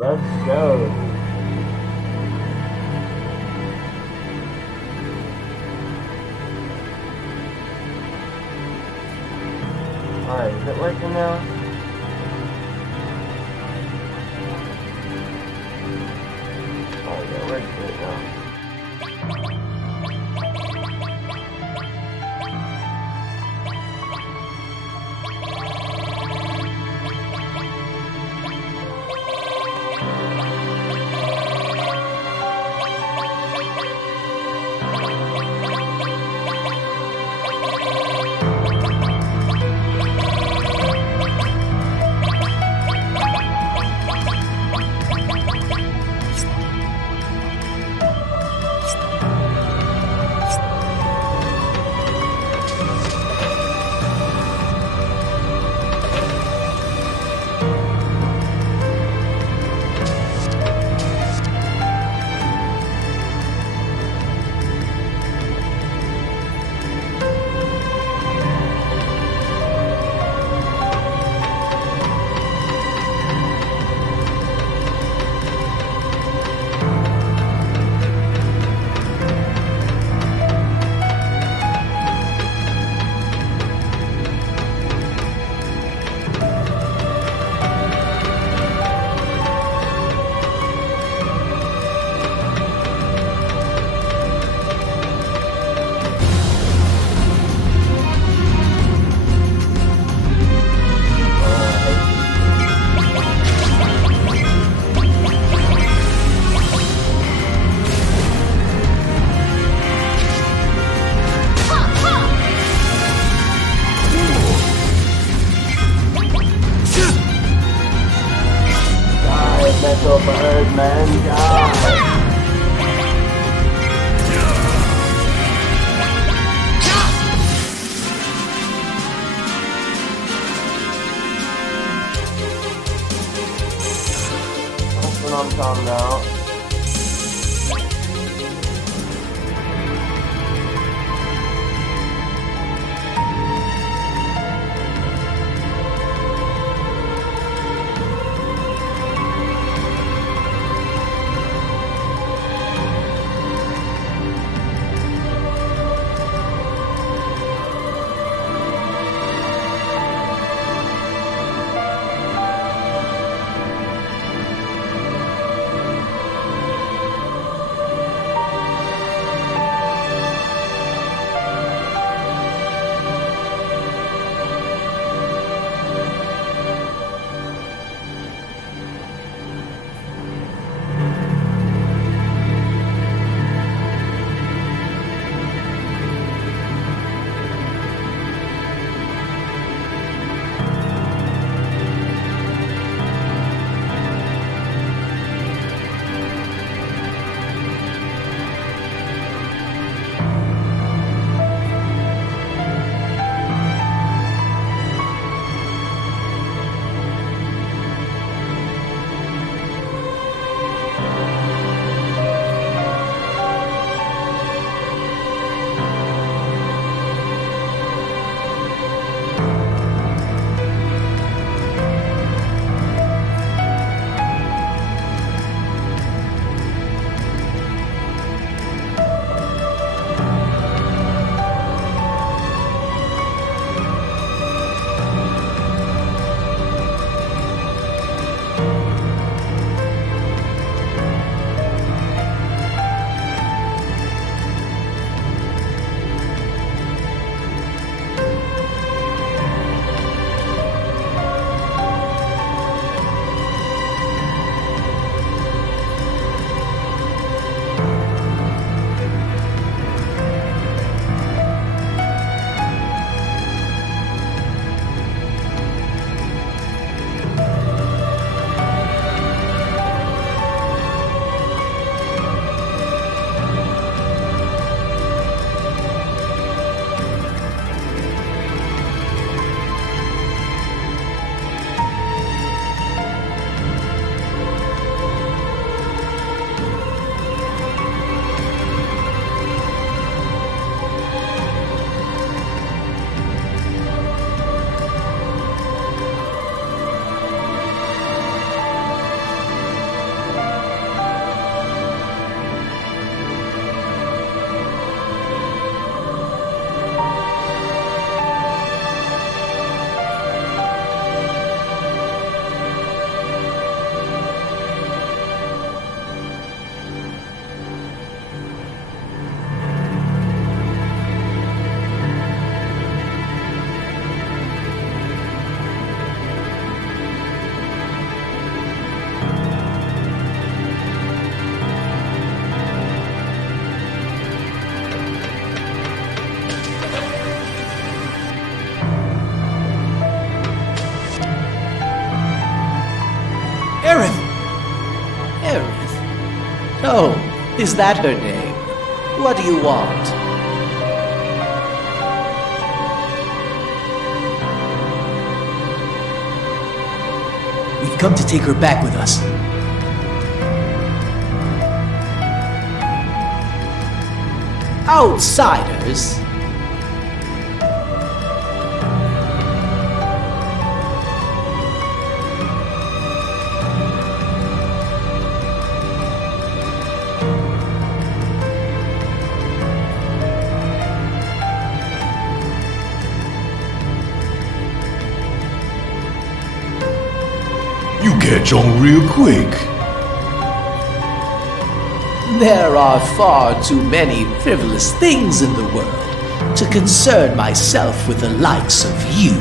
Let's go. Alright, is it working now? Oh yeah, we're good now. Metal bird, man, die! That's what I'm talking about. Oh, is that her name? What do you want? We've come to take her back with us. Outsiders? You catch on real quick. There are far too many frivolous things in the world to concern myself with the likes of you.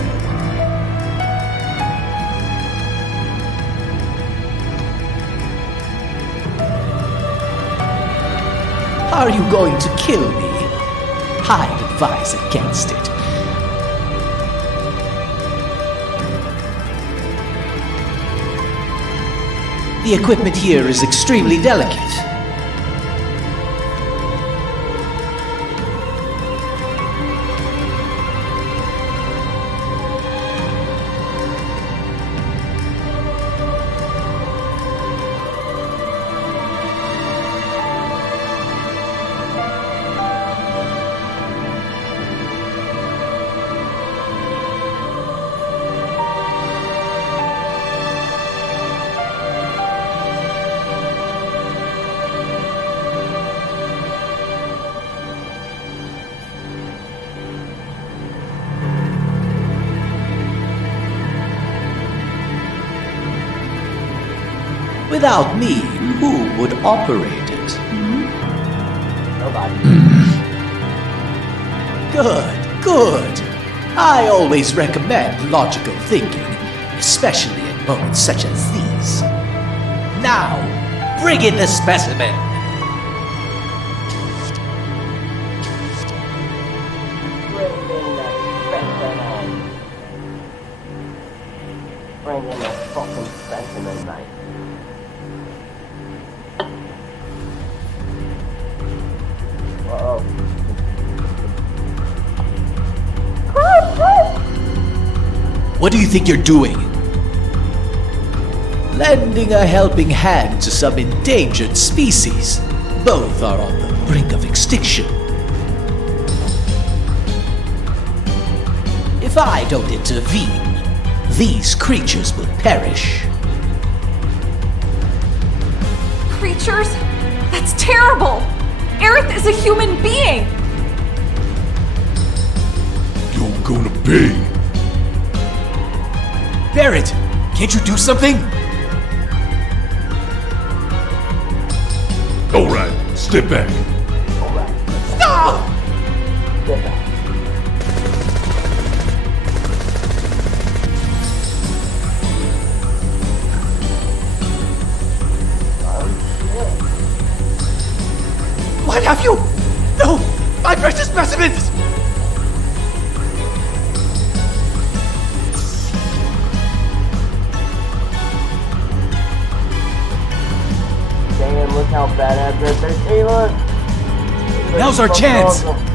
Are you going to kill me? I'd advise against it. The equipment here is extremely delicate. Without me, who would operate it? Nobody. Good. I always recommend logical thinking, especially in moments such as these. Now, bring in the specimen. Bring in the fucking specimen, mate. Uh-oh. What do you think you're doing? Lending a helping hand to some endangered species. Both are on the brink of extinction. If I don't intervene, these creatures will perish. Creatures? That's terrible! Aerith is a human being! You're gonna pay. Barrett, can't you do something? Alright, step back. Alright. Stop! Get back. What have you? No! My precious specimens! Damn, look how badass that thing. Hey, look! Now's our Fucking chance. awesome.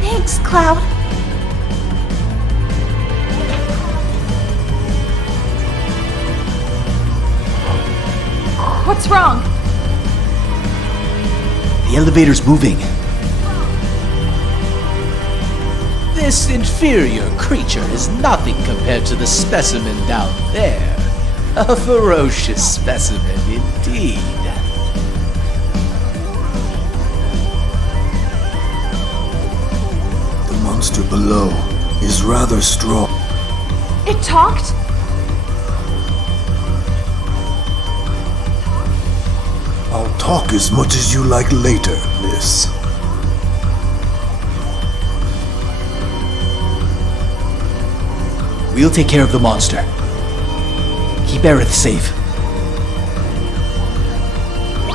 Thanks, Cloud. What's wrong? The elevator's moving. This inferior creature is nothing compared to the specimen down there. A ferocious specimen indeed. The monster below is rather strong. It talked? I'll talk as much as you like later, miss. We'll take care of the monster. Keep Aerith safe.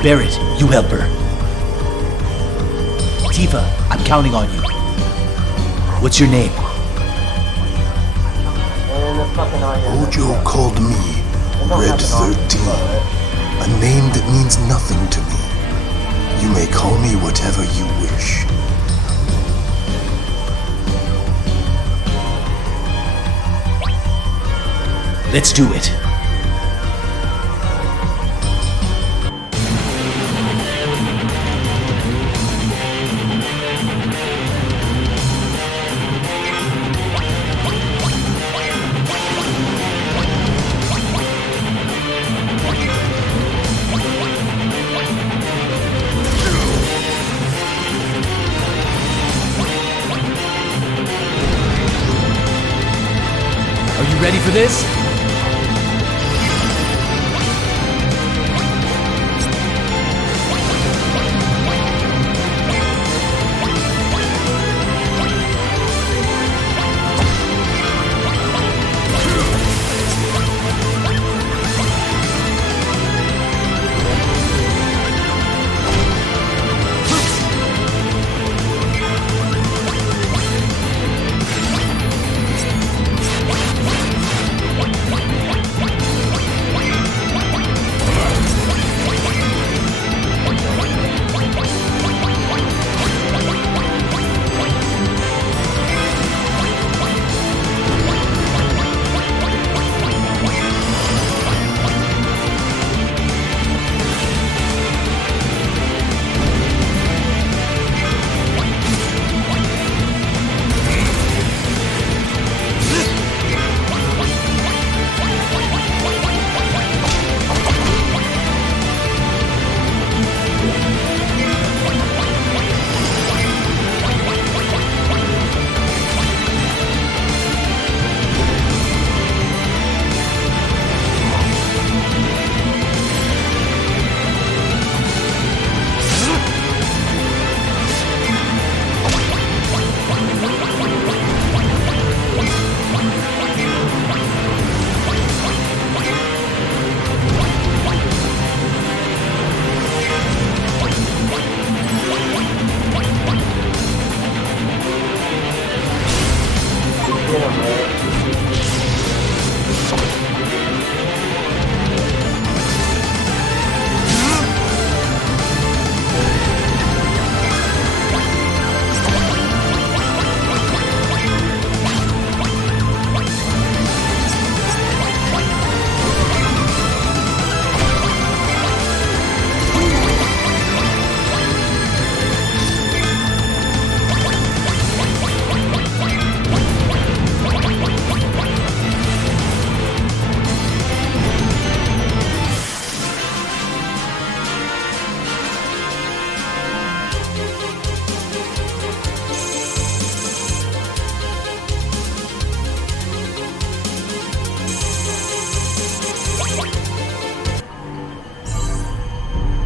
Barrett, you help her. Tifa, I'm counting on you. What's your name? And the Nothing on here. Hojo called me Red 13, a name that means nothing to me. You may call me whatever you wish. Let's do it. Are you ready for this?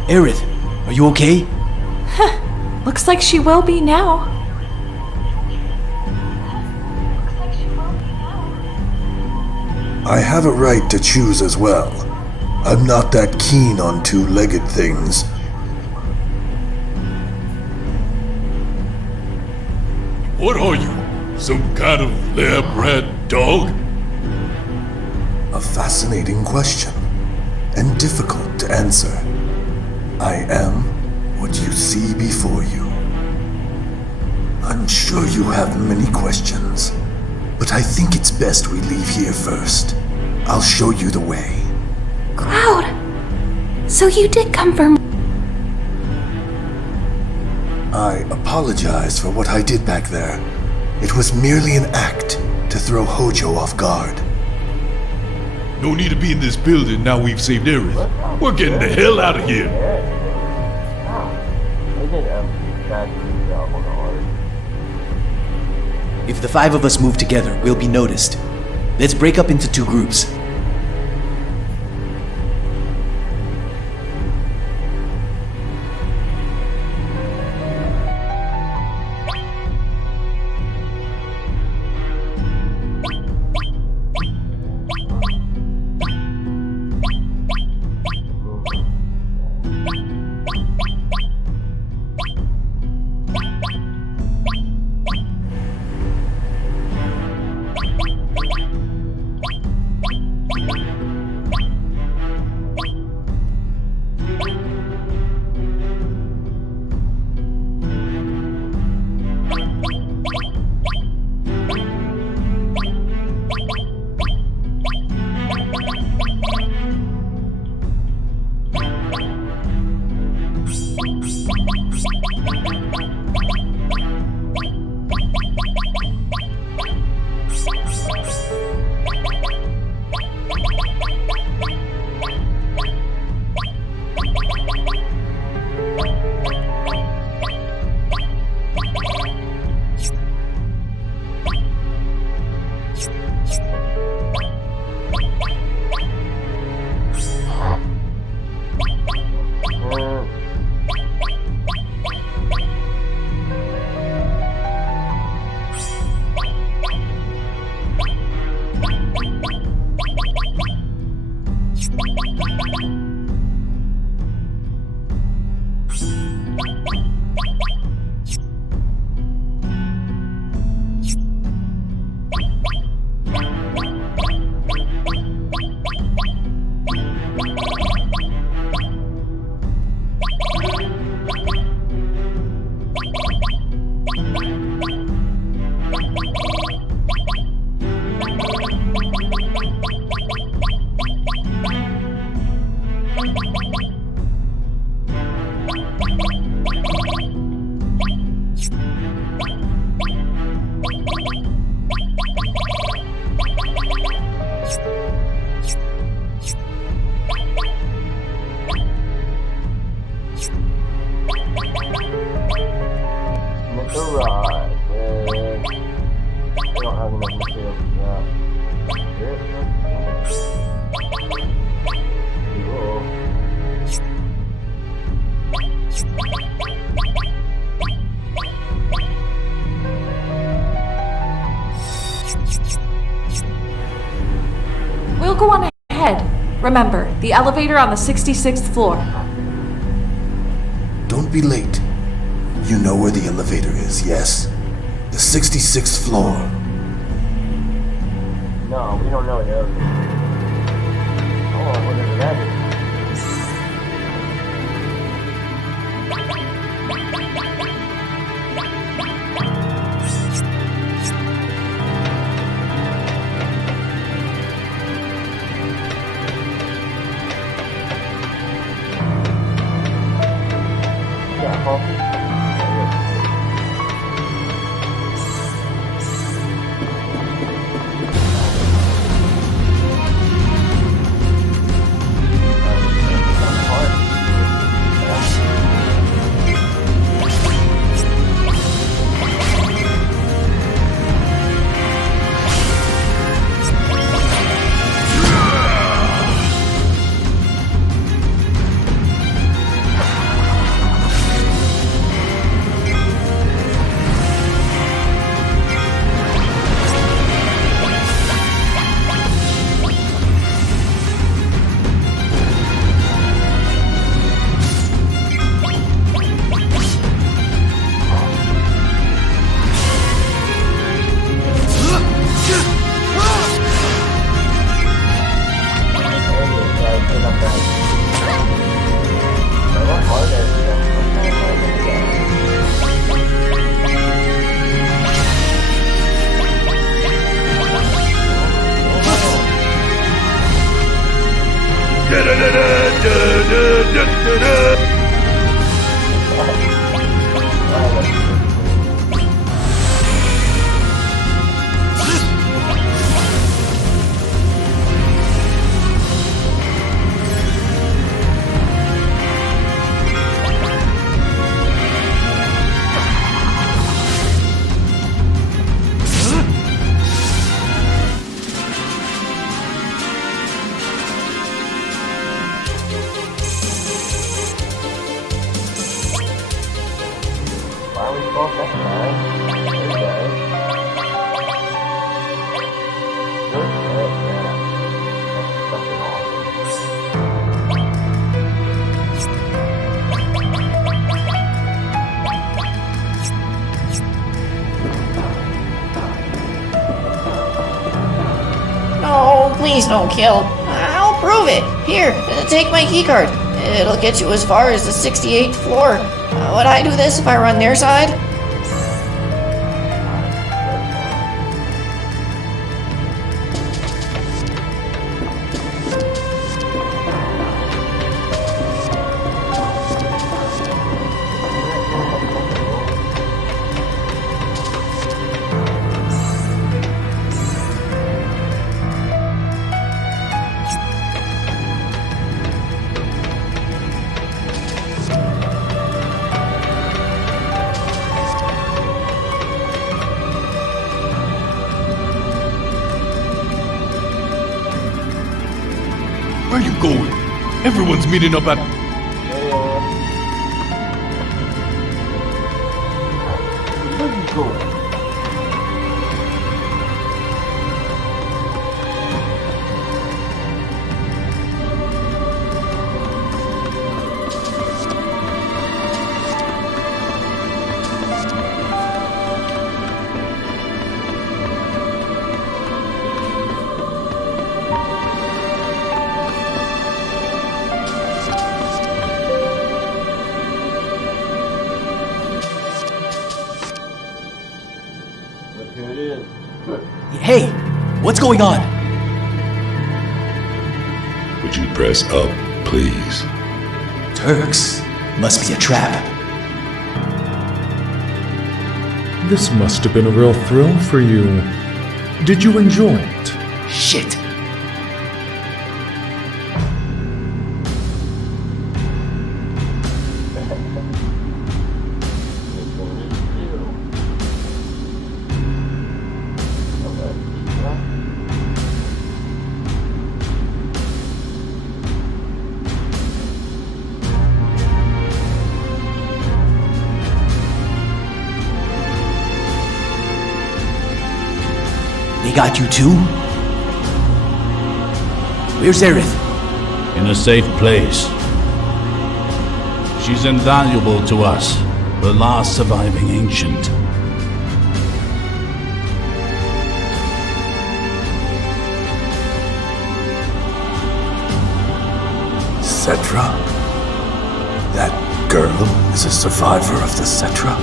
Aerith, are you okay? Looks like she will be now. I have a right to choose as well. I'm not that keen on two-legged things. What are you? Some kind of lab rat dog? A fascinating question, and difficult to answer. I am what you see before you. I'm sure you have many questions, but I think it's best we leave here first. I'll show you the way. Cloud! So you did come for me. I apologize for what I did back there. It was merely an act to throw Hojo off guard. No need to be in this building now we've saved Aerith. We're getting the hell out of here. If the five of us move together, we'll be noticed. Let's break up into two groups. Remember, the elevator on the 66th floor. Don't be late. You know where the elevator is, yes? The 66th floor. No, we don't know the elevator. Oh, whatever that is. Yeah, coffee. No, please don't kill. I'll prove it. Here, take my keycard. It'll get you as far as the 68th floor. Would I do this if I run their side? Where you going? Everyone's meeting up at... Where you going? Look who it is. Hey, what's going on? Would you press up, please? Turks. Must be a trap. This must have been a real thrill for you. Did you enjoy it? Shit. They got you too? Where's Aerith? in a safe place. She's invaluable to us, the last surviving ancient. Cetra? That girl is a survivor of the Cetra?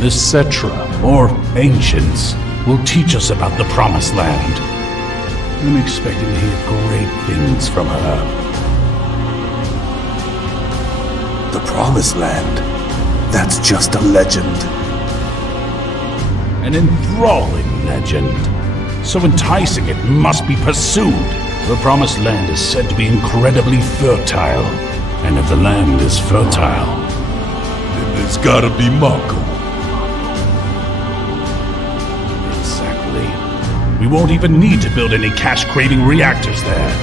The Cetra, or Ancients, will teach us about the Promised Land. I'm expecting to hear great things from her. The Promised Land? That's just a legend. An enthralling legend. So enticing it must be pursued. The Promised Land is said to be incredibly fertile. And if the land is fertile, Then there's gotta be Mako. exactly. We won't even need to build any cash-craving reactors there.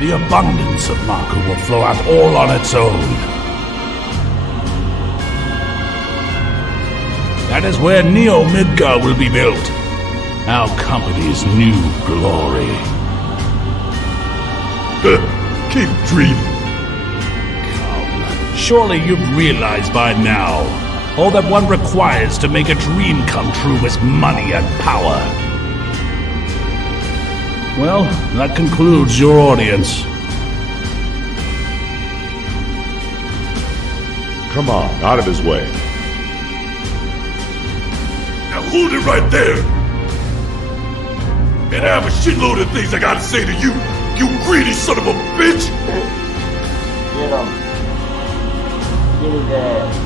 The abundance of Mako will flow out all on its own. That is where Neo Midgar will be built. Our company's new glory. Keep dreaming. Surely you've realized by now, all that one requires to make a dream come true is money and power. Well, that concludes your audience. Come on, out of his way. Now hold it right there. And I have a shitload of things I gotta say to you, you greedy son of a bitch. Get him. Get his ass.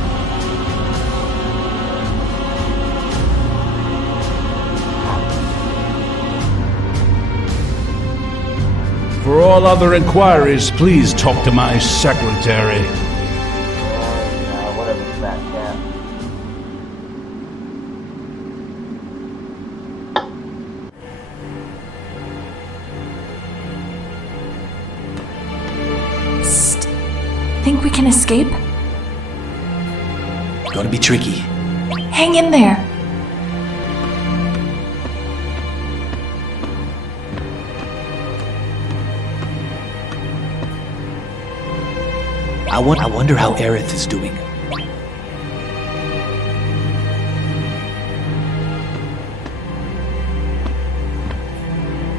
For all other inquiries, please talk to my secretary. Whatever, fat cat. Psst. Think we can escape? Gonna be tricky. Hang in there. I wonder how Aerith is doing.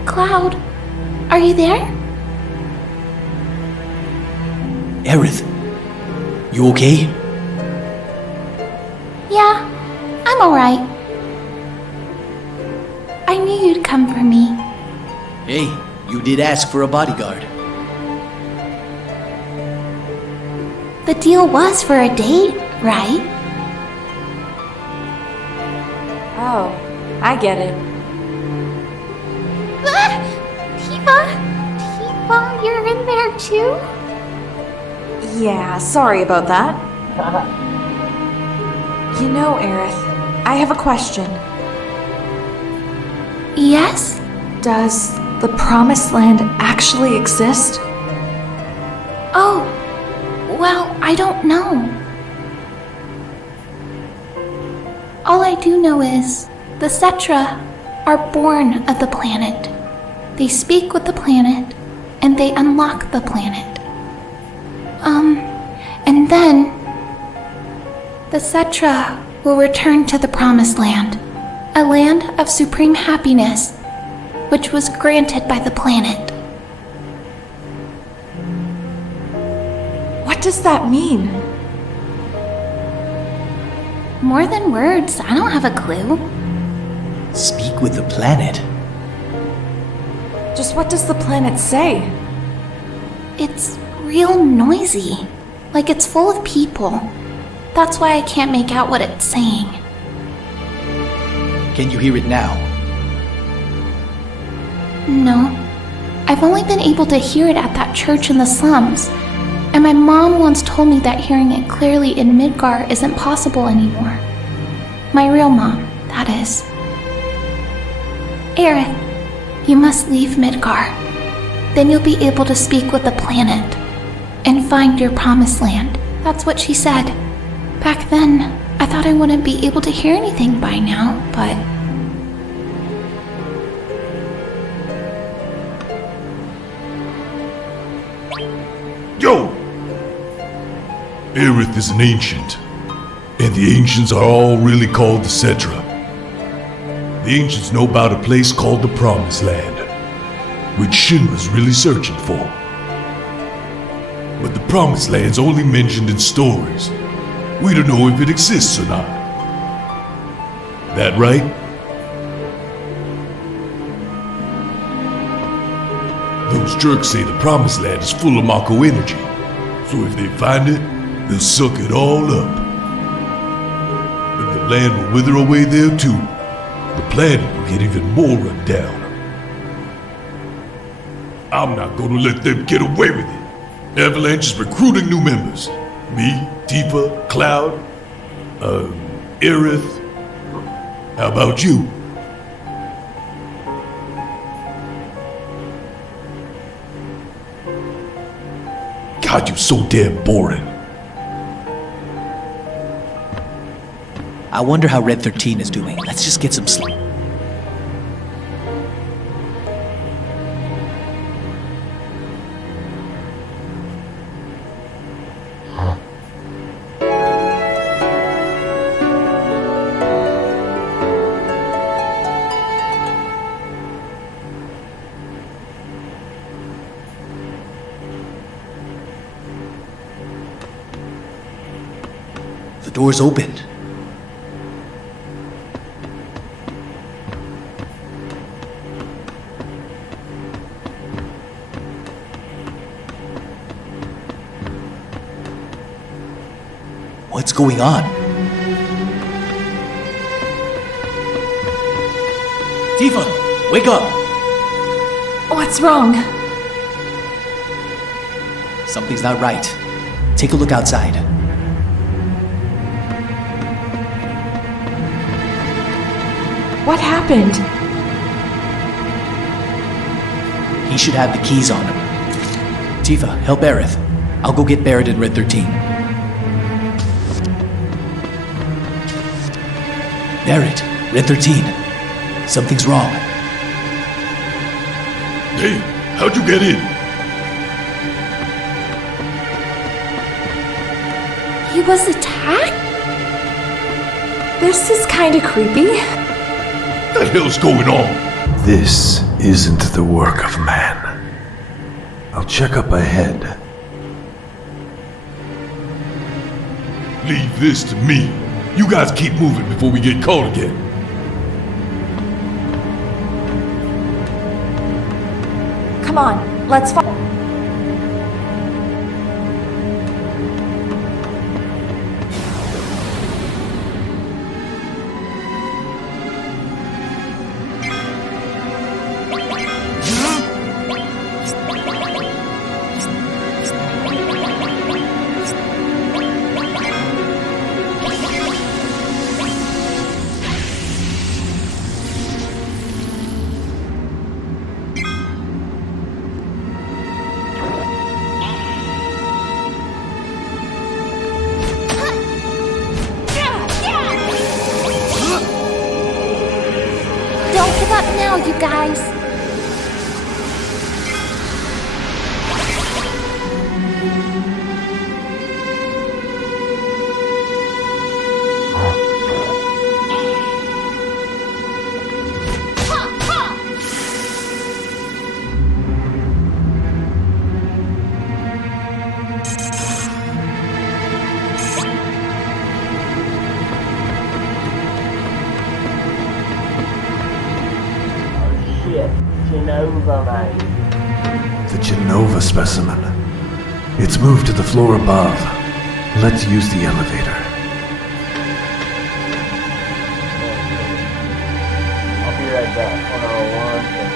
Cloud, are you there? Aerith, you okay? Yeah, I'm alright. I knew you'd come for me. Hey, you did ask for a bodyguard. The deal was for a date, right? Oh, I get it. Ah! Tifa, you're in there too? Yeah, sorry about that. You know, Aerith, I have a question. Yes? Does the Promised Land actually exist? Oh, well, I don't know. All I do know is the Cetra are born of the planet. They speak with the planet, and they unlock the planet. And then the Cetra will return to the Promised Land, a land of supreme happiness, which was granted by the planet. What does that mean? More than words, I don't have a clue. Speak with the planet. Just what does the planet say? It's real noisy, like it's full of people. That's why I can't make out what it's saying. Can you hear it now? No, I've only been able to hear it at that church in the slums. And my mom once told me that hearing it clearly in Midgar isn't possible anymore. My real mom, that is. Aerith, you must leave Midgar. Then you'll be able to speak with the planet and find your Promised Land. That's what she said. Back then, I thought I wouldn't be able to hear anything by now, but... Yo! Aerith is an ancient, and the ancients are all really called the Cetra. The ancients know about a place called the Promised Land, which Shinra's really searching for. But the Promised Land's only mentioned in stories. We don't know if it exists or not. That right? Those jerks say the Promised Land is full of Mako energy, so if they find it, they'll suck it all up. But the land will wither away there too. The planet will get even more run down. I'm not gonna let them get away with it. Avalanche is recruiting new members. Me, Tifa, Cloud, Aerith. How about you? God, you're so damn boring. I wonder how Red 13 is doing. Let's just get some sleep. The door's opened. What's going on? Tifa, wake up! What's wrong? Something's not right. Take a look outside. What happened? He should have the keys on him. Tifa, help Aerith. I'll go get Barrett and Red 13. Barrett, Red 13. Something's wrong. Hey, how'd you get in? He was attacked? This is kinda creepy. What the hell's going on? This isn't the work of man. I'll check up ahead. Leave this to me. You guys keep moving before we get caught again. Come on, let's follow. Don't give up now, you guys. Shit, Genova, mate. The Genova specimen. It's moved to the floor above. Let's use the elevator. I'll be right back. Hold on one second.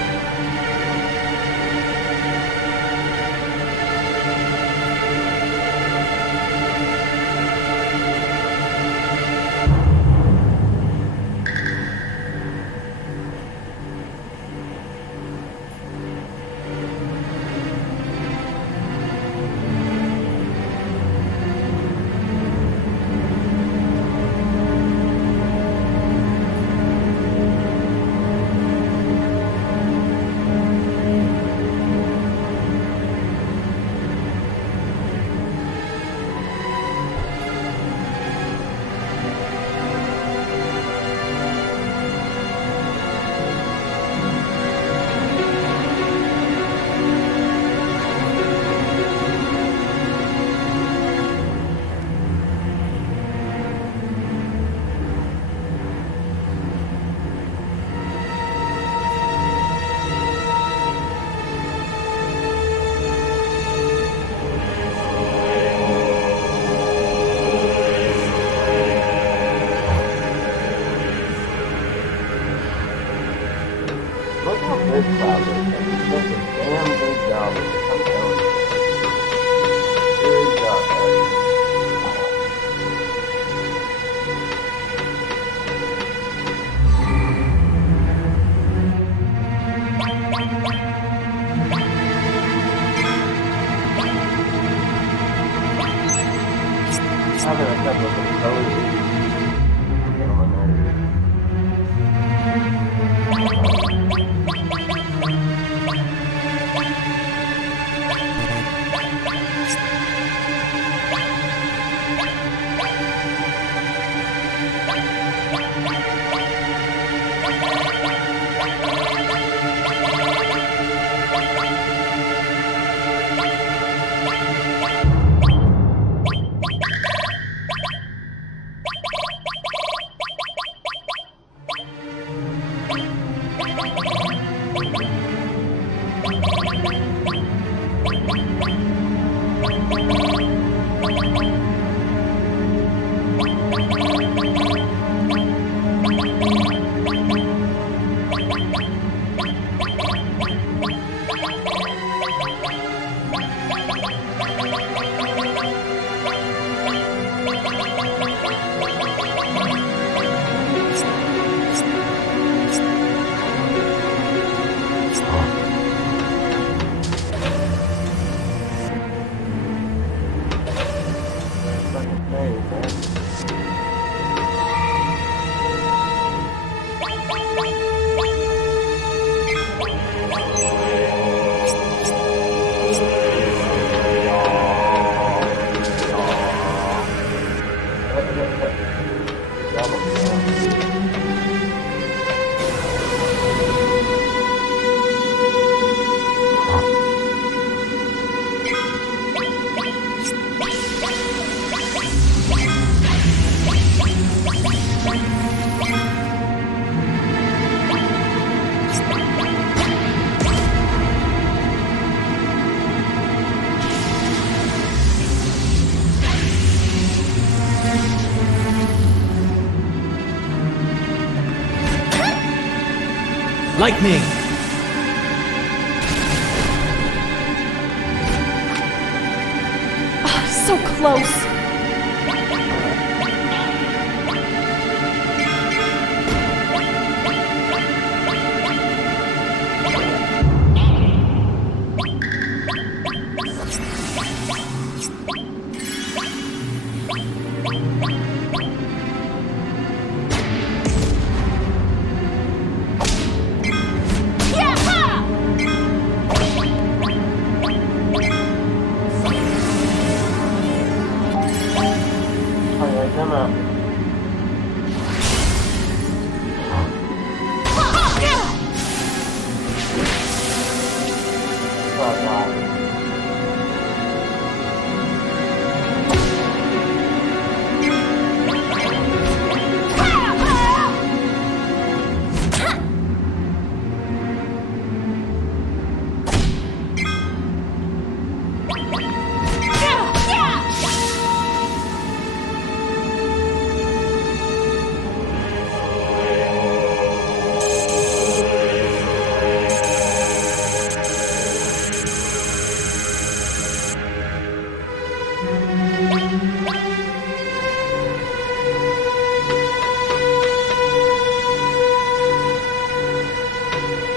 Having a couple of cozy. Get on my nerves. Lightning! So close.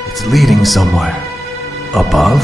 It's leading somewhere. Above?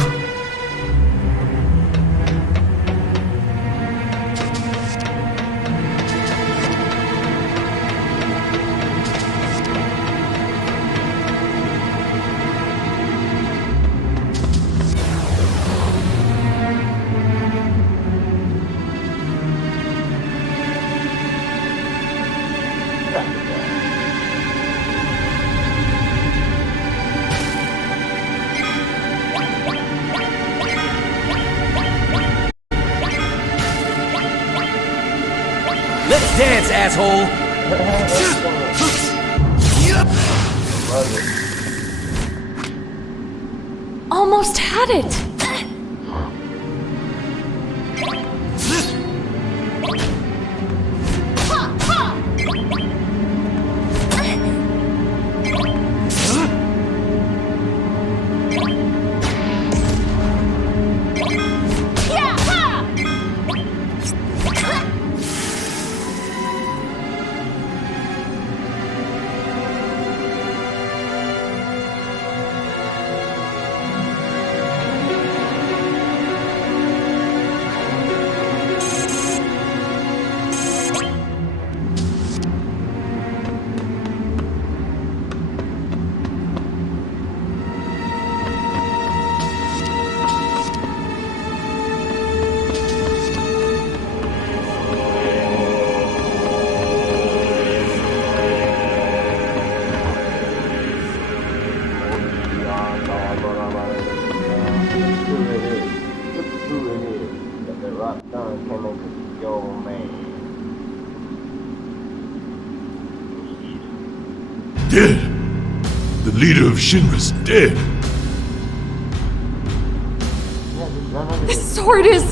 Let's dance, asshole! Almost had it. Yo, man. Dead. The leader of Shinra's dead. This sword is...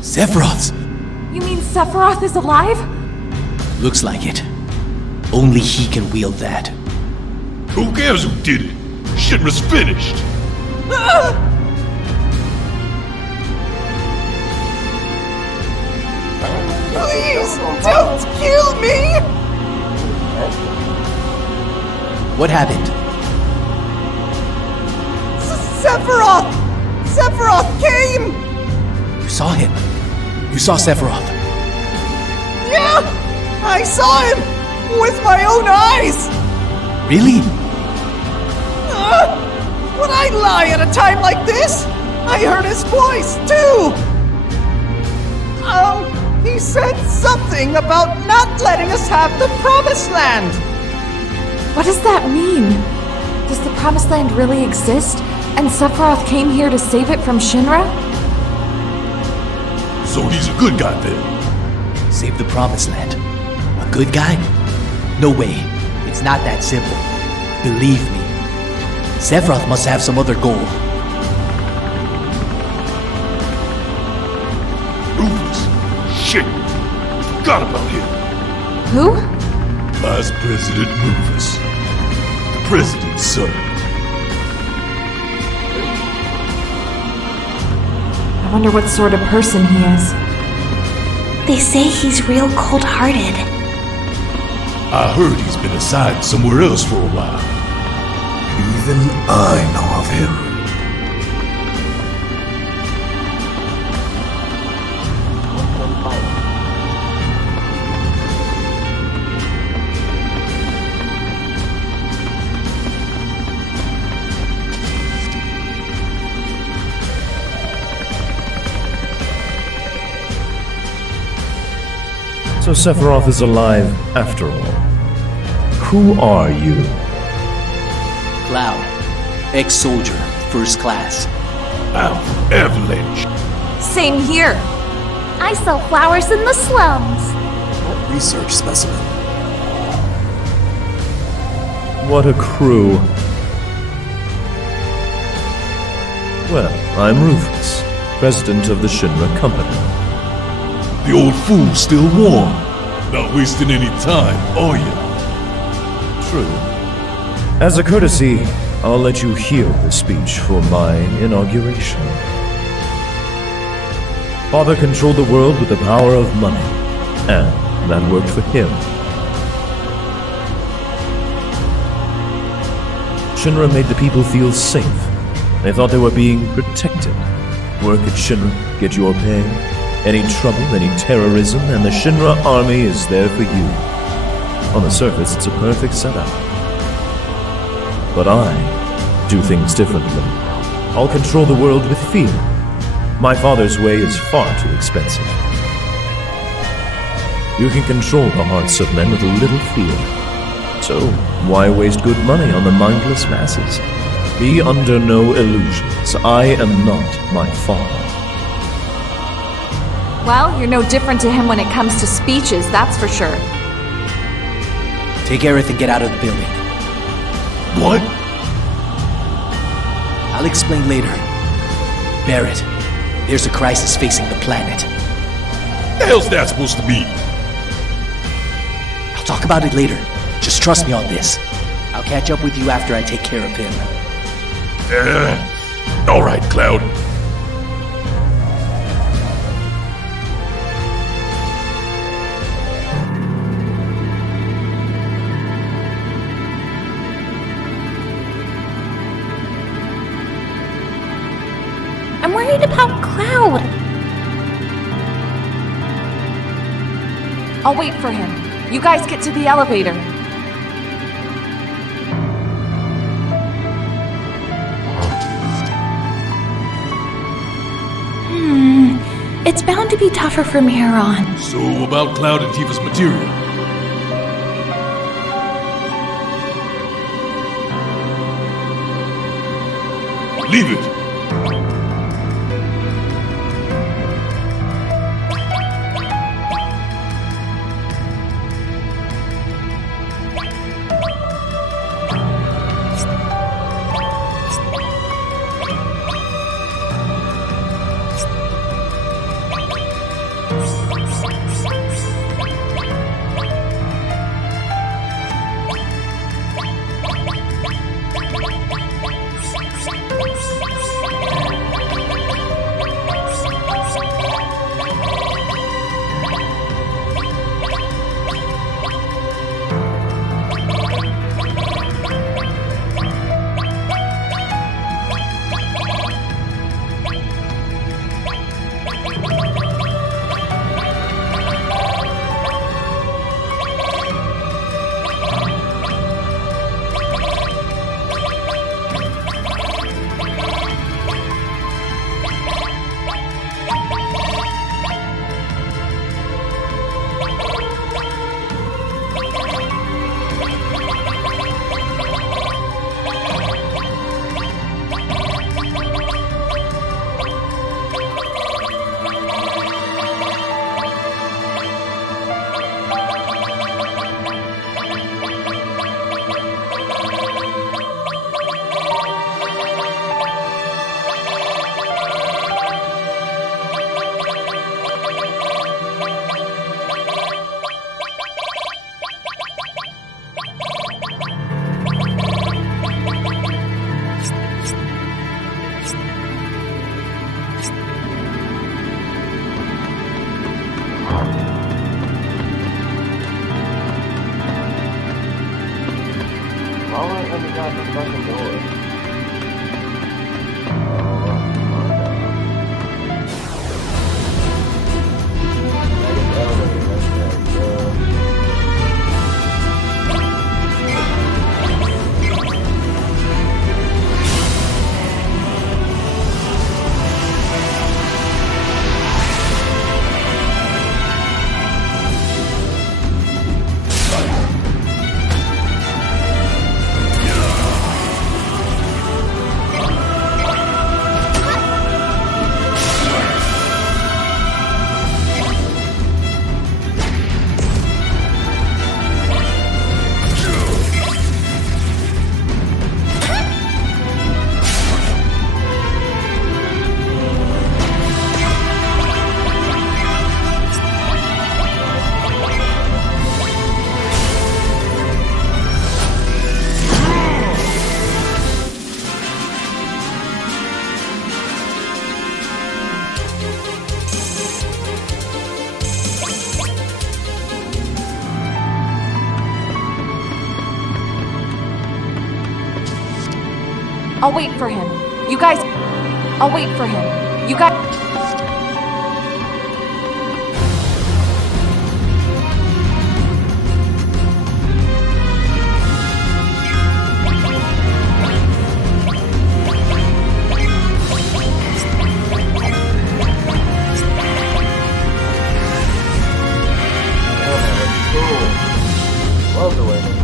Sephiroth's! You mean Sephiroth is alive? Looks like it. Only he can wield that. Who cares who did it? Shinra's finished. Please, don't kill me! What happened? Sephiroth! Sephiroth came! You saw him. You saw Sephiroth. Yeah! I saw him! With my own eyes! Really? Would I lie at a time like this? I heard his voice, too! He said something about not letting us have the Promised Land! What does that mean? Does the Promised Land really exist? And Sephiroth came here to save it from Shinra? So he's a good guy then. Save the Promised Land. A good guy? No way. It's not that simple. Believe me. Sephiroth must have some other goal. Rufus. Shit. Forgot about him. Who? Vice President Rufus. The president's son. I wonder what sort of person he is. They say he's real cold-hearted. I heard he's been assigned somewhere else for a while. Even I know of him. So Sephiroth is alive after all. Who are you? Cloud. Ex-soldier. First class. Avalanche. Same here. I sell flowers in the slums. Research specimen. What a crew. Well, I'm Rufus, president of the Shinra Company. The old fool's still warm. Not wasting any time, are you? True. As a courtesy, I'll let you hear the speech for my inauguration. Father controlled the world with the power of money, and that worked for him. Shinra made the people feel safe. They thought they were being protected. Work at Shinra, get your pay. Any trouble, any terrorism, and the Shinra army is there for you. On the surface, it's a perfect setup. But I do things differently. I'll control the world with fear. My father's way is far too expensive. You can control the hearts of men with a little fear. So, why waste good money on the mindless masses? Be under no illusions. I am not my father. Well, you're no different to him when it comes to speeches, that's for sure. Take Aerith and get out of the building. What? I'll explain later. Barrett, there's a crisis facing the planet. The hell's that supposed to mean? I'll talk about it later. Just trust me on this. I'll catch up with you after I take care of him. All right, Cloud. I'm worried about Cloud. I'll wait for him. You guys get to the elevator. It's bound to be tougher from here on. So about Cloud and Tifa's material? Leave it. not the fucking door? I'll wait for him. You guys... I'll wait for him. You guys... Love the way they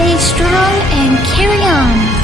stay strong and carry on.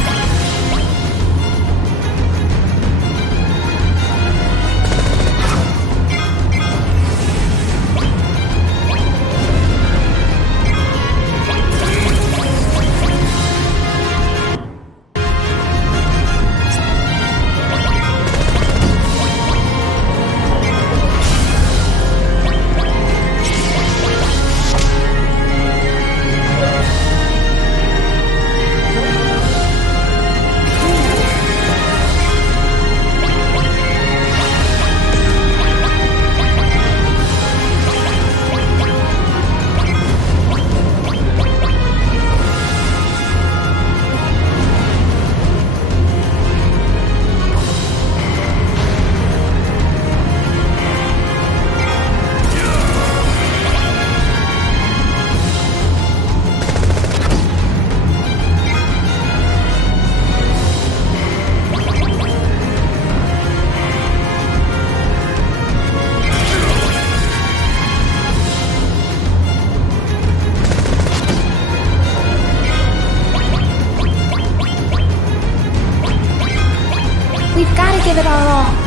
We've got to give it our all.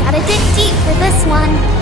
Gotta dig deep for this one.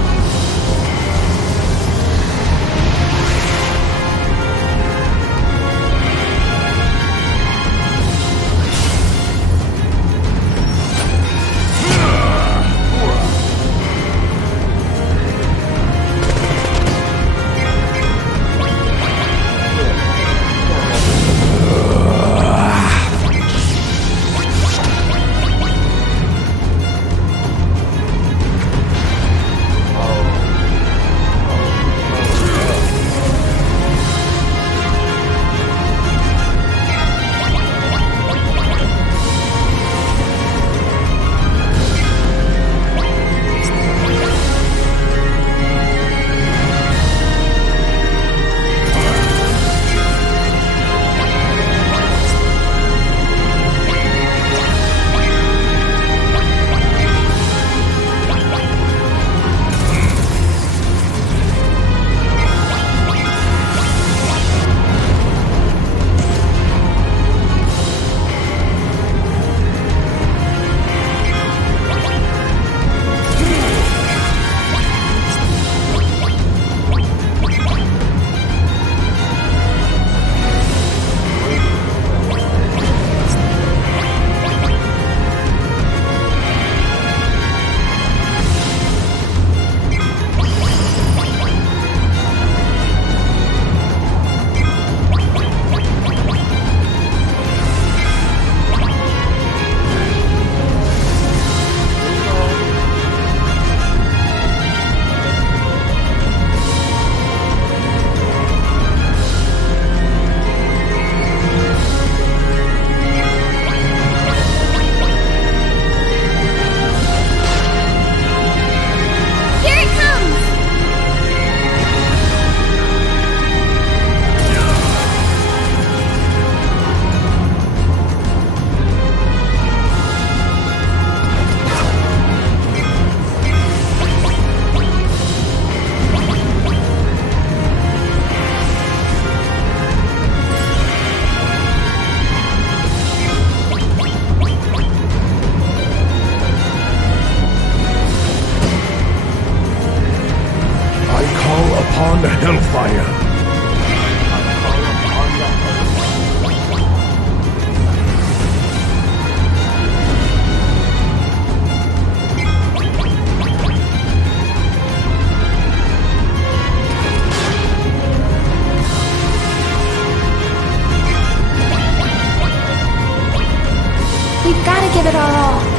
Upon the hellfire. We've got to give it our all.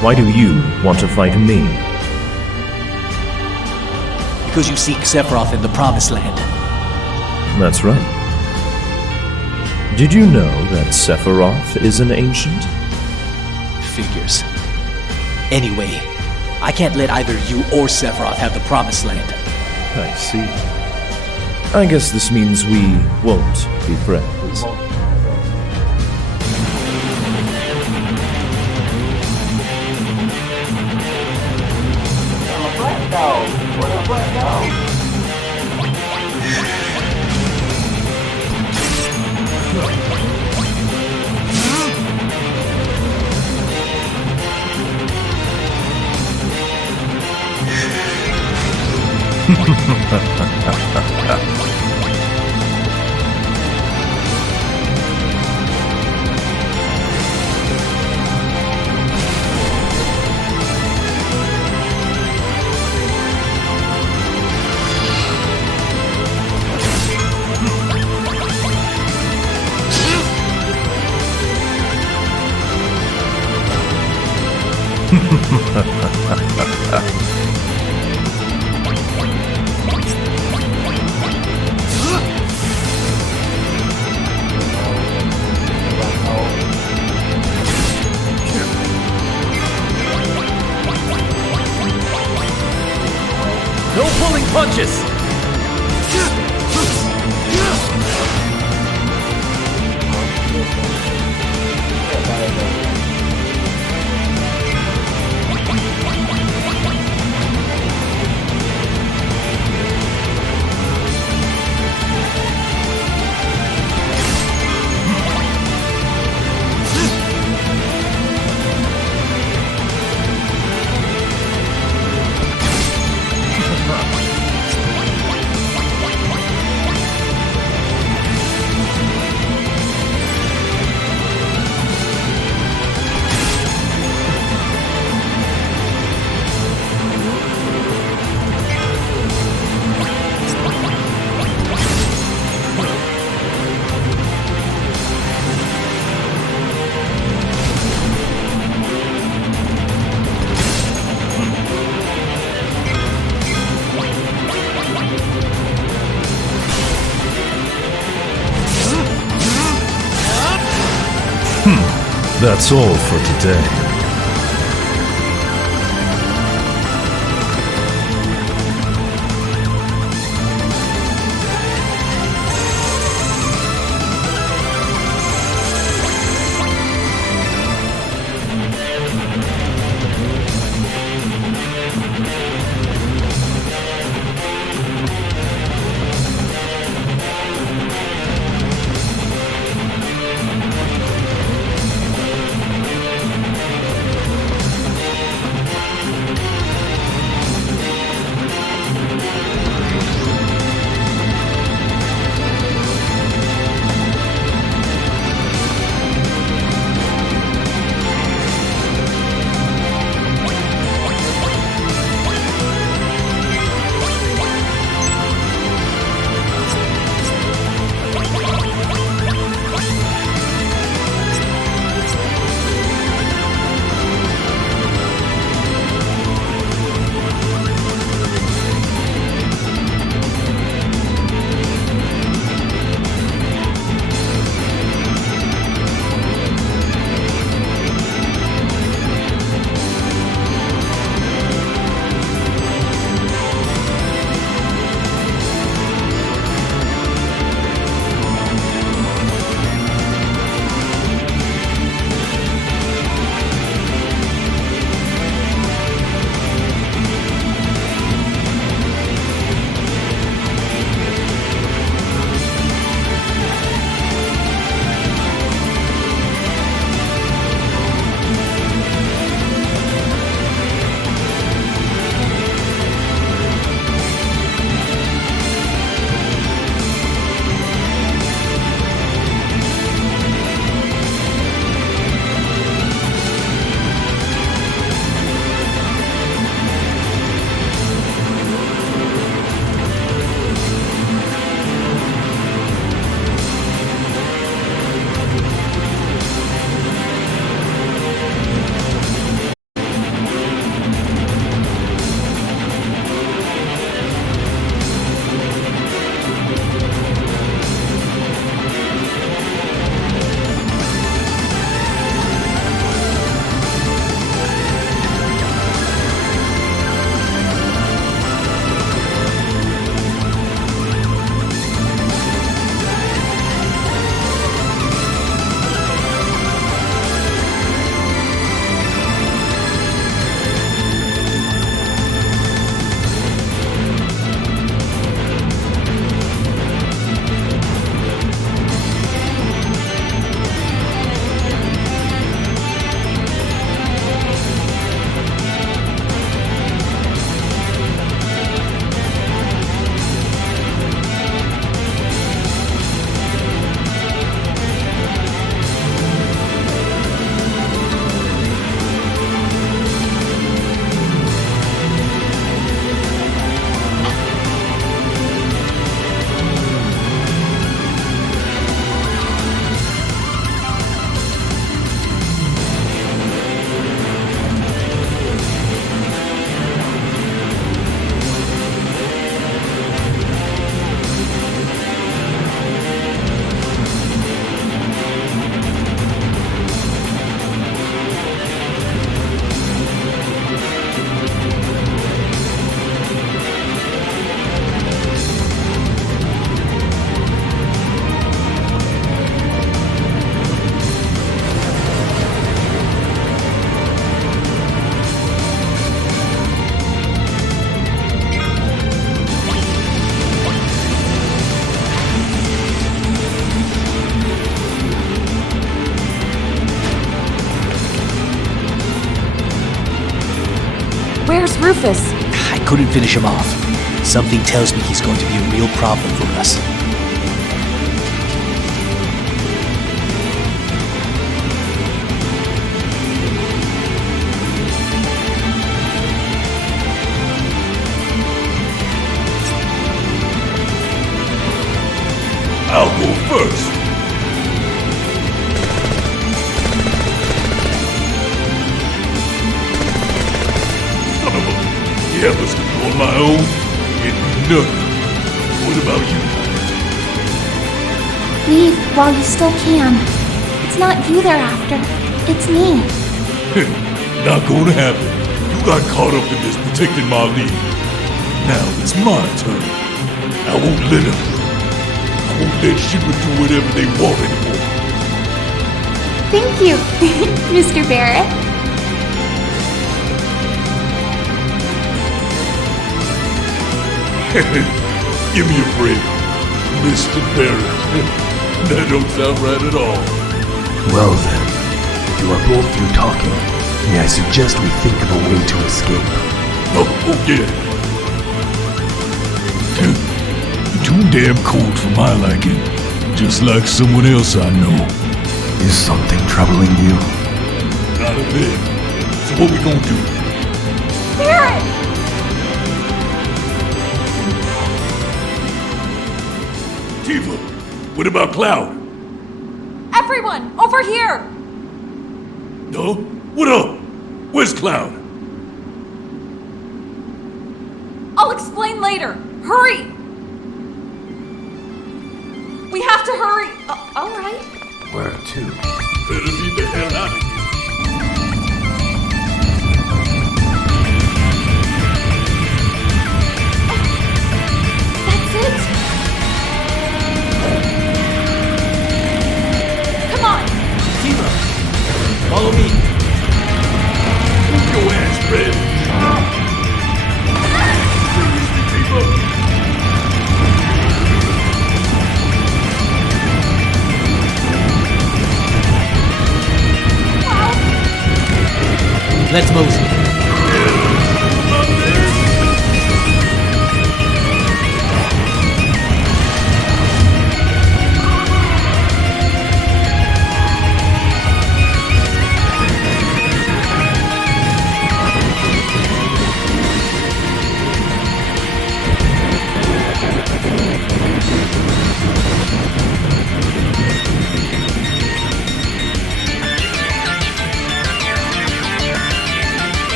Why do you want to fight me? Because you seek Sephiroth in the Promised Land. That's right. Did you know that Sephiroth is an ancient? Figures. Anyway, I can't let either you or Sephiroth have the Promised Land. I see. I guess this means we won't be friends. No pulling punches! That's all for today. Where's Rufus? I couldn't finish him off. Something tells me he's going to be a real problem for us. I'll go first. Son of a... Yeah, let's go on my own. It'd be nothing. What about you? Leave while you still can. It's not you they're after. It's me. Not gonna happen. You got caught up in this protecting my lead. Now it's my turn. I won't let them. I won't let Shinra do whatever they want anymore. Thank you, Mr. Barrett. Give me a break, Mr. Barrett. That don't sound right at all. Well then, you are both through talking. May I suggest we think of a way to escape? Oh yeah. Too damn cold for my liking. Just like someone else I know. Is something troubling you? Not a bit. So what we gonna do? Barrett! Tifa, what about Cloud? Everyone, over here! No? What up? Where's Cloud? I'll explain later. Hurry! We have to hurry! All right. Where to? Better be the hell out of here. That's it! Come on! Tifa, follow me. Move your ass, Red. Seriously, Tifa? Let's mosey.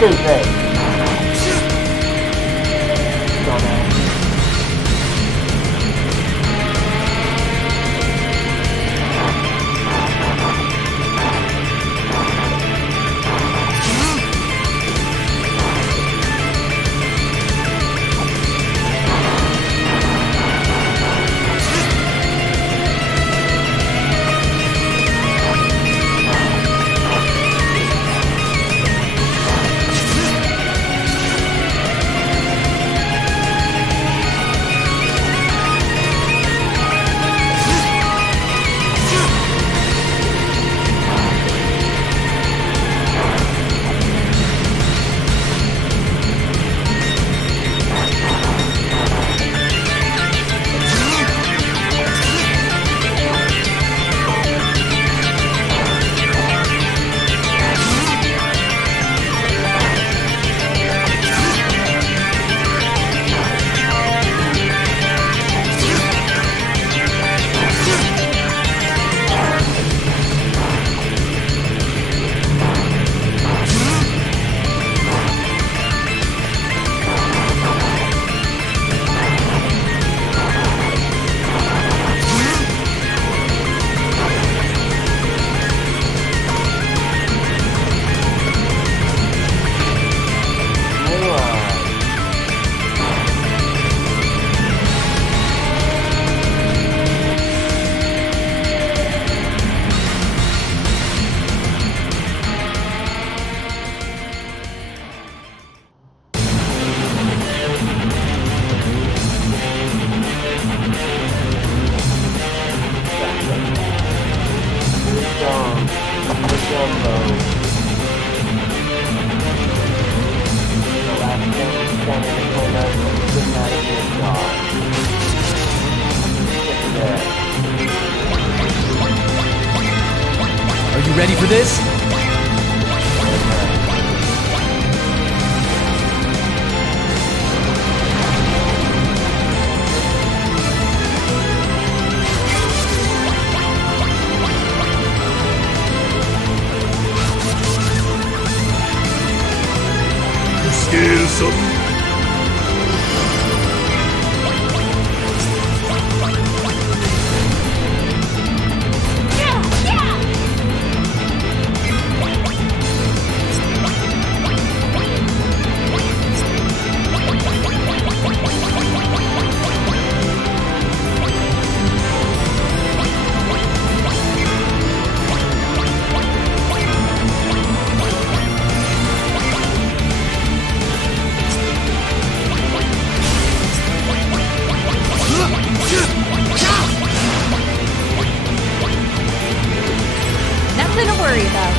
Stupid. Are you ready for this? You scared of something? Nothing to worry about.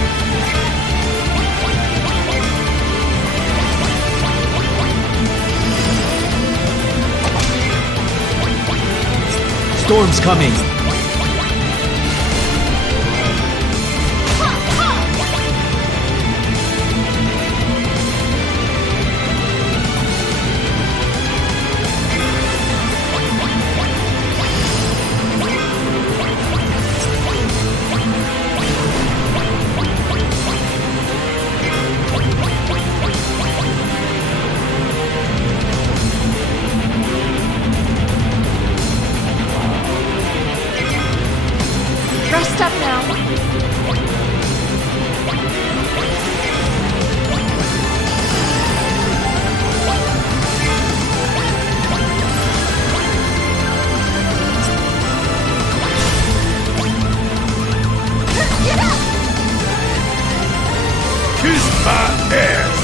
Storm's coming. Rest up now. Kiss my ass!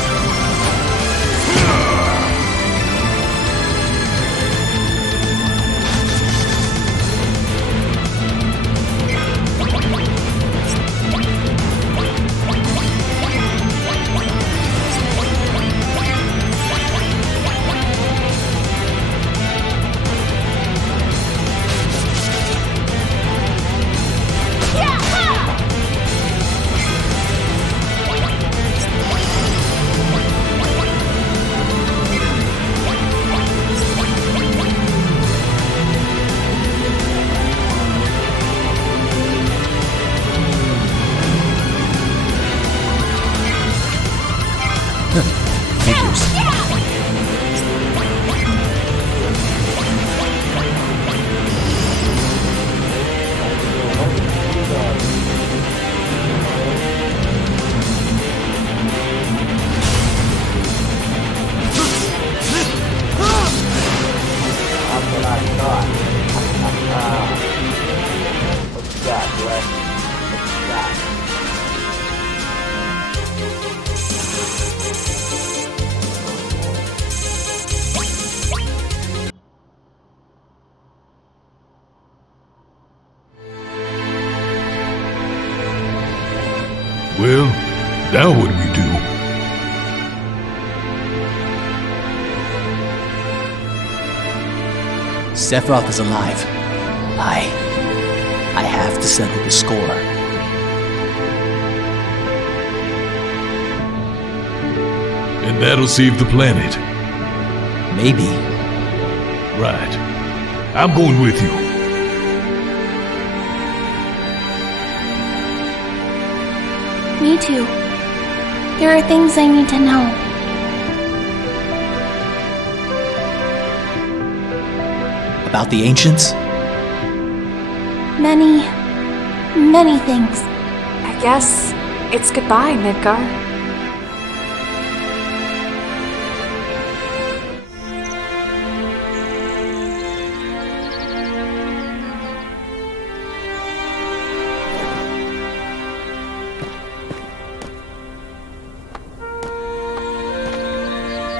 Figures. That's what I thought. What you got, Wes? What you got? Well, now what do we do? Sephiroth is alive. I have to settle the score. And that'll save the planet. Maybe. Right. I'm going with you. Me too. There are things I need to know. About the ancients? Many things. I guess it's goodbye, Midgar.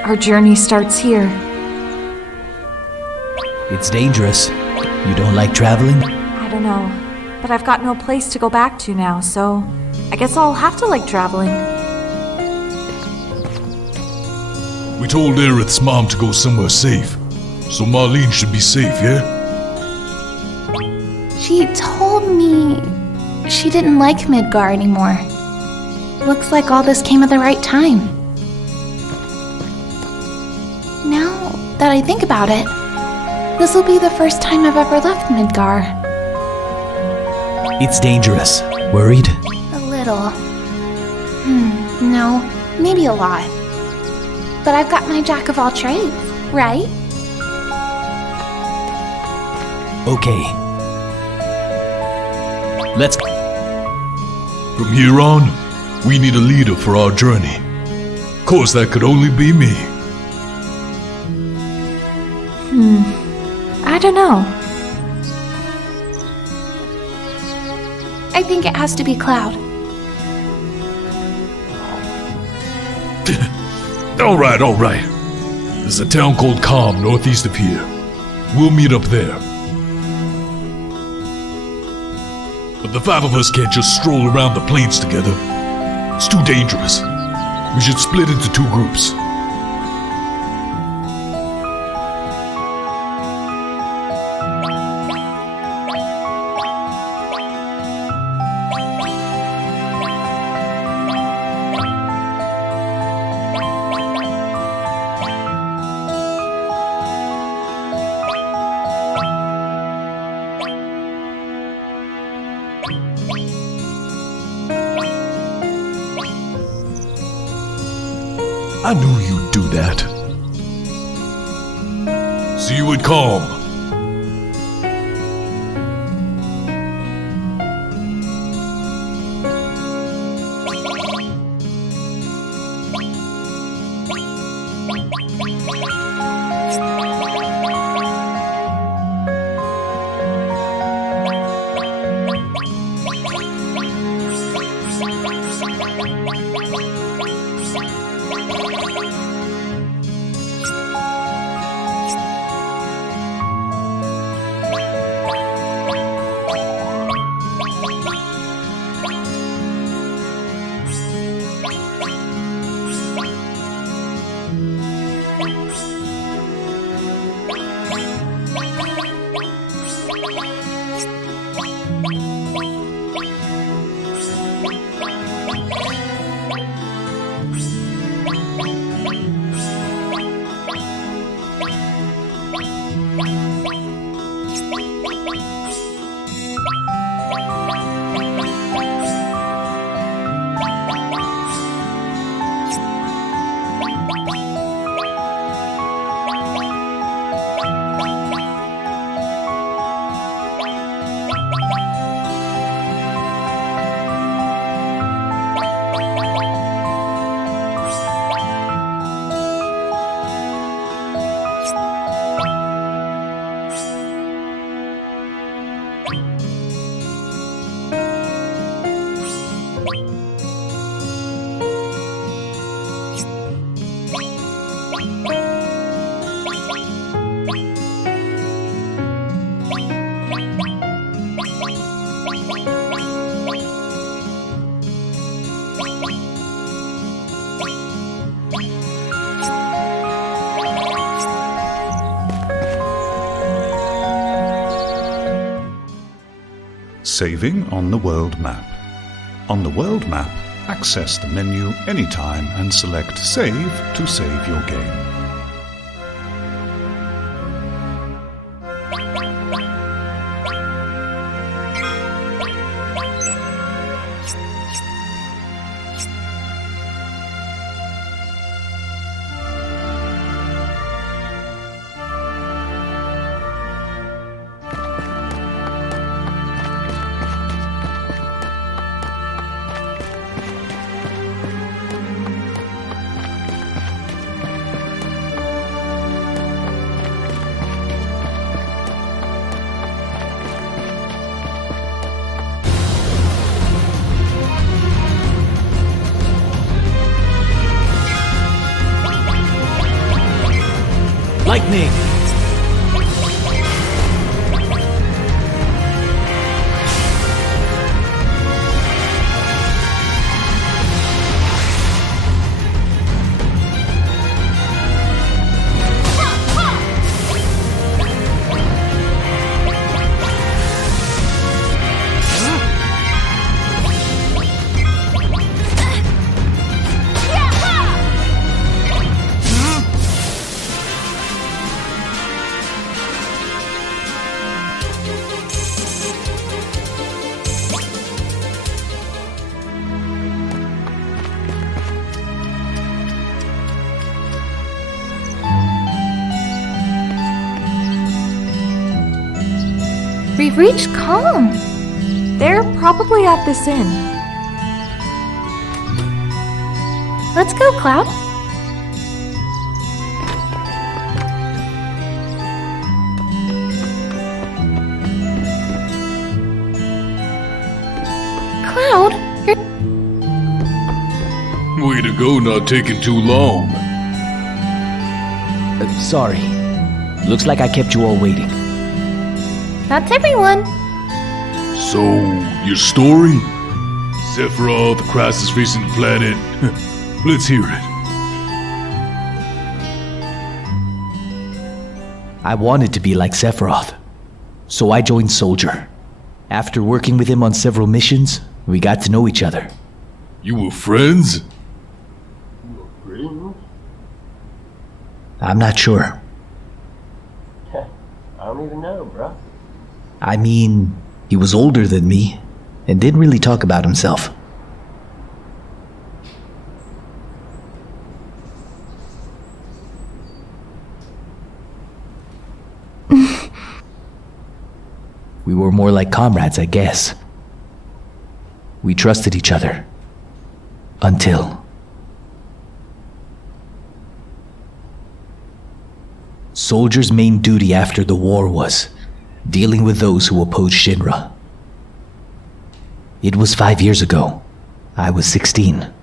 Our journey starts here. It's dangerous. You don't like traveling? I don't know, but I've got no place to go back to now, so I guess I'll have to like traveling. We told Aerith's mom to go somewhere safe, so Marlene should be safe, yeah? She told me she didn't like Midgar anymore. Looks like all this came at the right time. Now that I think about it, this will be the first time I've ever left Midgar. It's dangerous. Worried? A little. No, maybe a lot. But I've got my jack of all trades, right? Okay. Let's go. From here on, we need a leader for our journey. Of course, that could only be me. I don't know. I think it has to be Cloud. All right. There's a town called Calm northeast of here. We'll meet up there. But the 5 of us can't just stroll around the plains together. It's too dangerous. We should split into 2 groups. I knew you'd do that. See you at Calm. Saving on the world map. On the world map, access the menu anytime and select Save to save your game. Lightning! reached calm. They're probably at this inn. Let's go, Cloud. Cloud, you're... Way to go, not taking too long. Sorry. Looks like I kept you all waiting. That's everyone. So, your story? Sephiroth, the crisis facing the planet. Let's hear it. I wanted to be like Sephiroth, so I joined Soldier. After working with him on several missions, we got to know each other. You were friends? I'm not sure. I don't even know, bro. I mean, he was older than me, and didn't really talk about himself. We were more like comrades, I guess. We trusted each other. Until... Soldier's main duty after the war was dealing with those who opposed Shinra. It was 5 years ago. I was 16.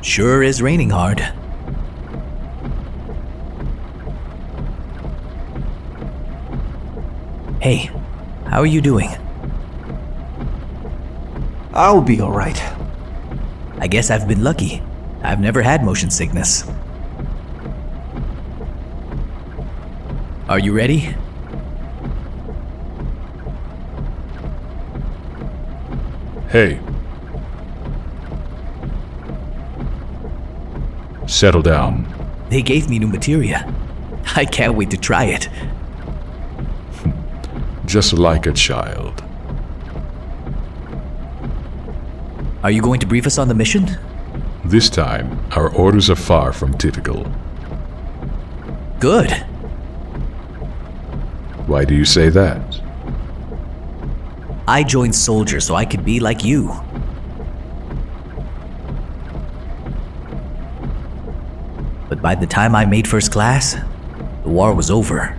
Sure is raining hard. Hey, how are you doing? I'll be alright. I guess I've been lucky. I've never had motion sickness. Are you ready? Hey. Settle down. They gave me new materia. I can't wait to try it. Just like a child. Are you going to brief us on the mission? This time, our orders are far from typical. Good. Why do you say that? I joined Soldier so I could be like you. But by the time I made first class, the war was over.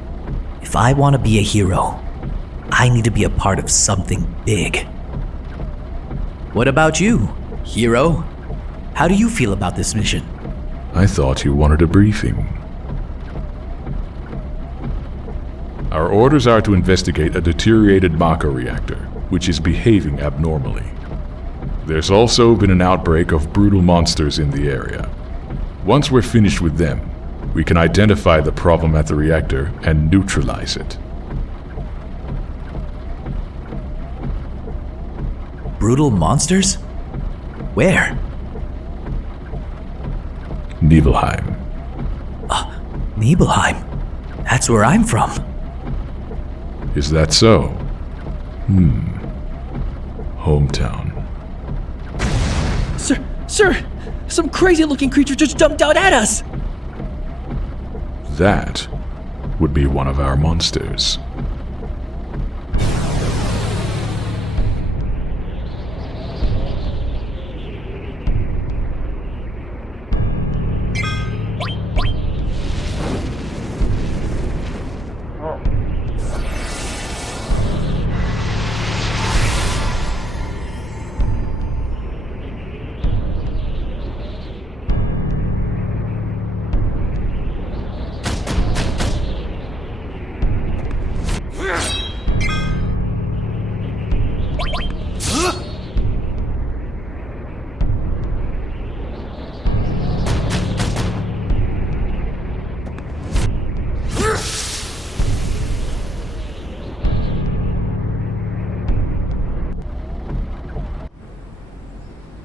If I want to be a hero, I need to be a part of something big. What about you, hero? How do you feel about this mission? I thought you wanted a briefing. Our orders are to investigate a deteriorated Maka reactor, which is behaving abnormally. There's also been an outbreak of brutal monsters in the area. Once we're finished with them, we can identify the problem at the reactor and neutralize it. Brutal monsters? Where? Nibelheim. Nibelheim? That's where I'm from. Is that so? Hometown. Sir! Some crazy-looking creature just jumped out at us! That would be one of our monsters.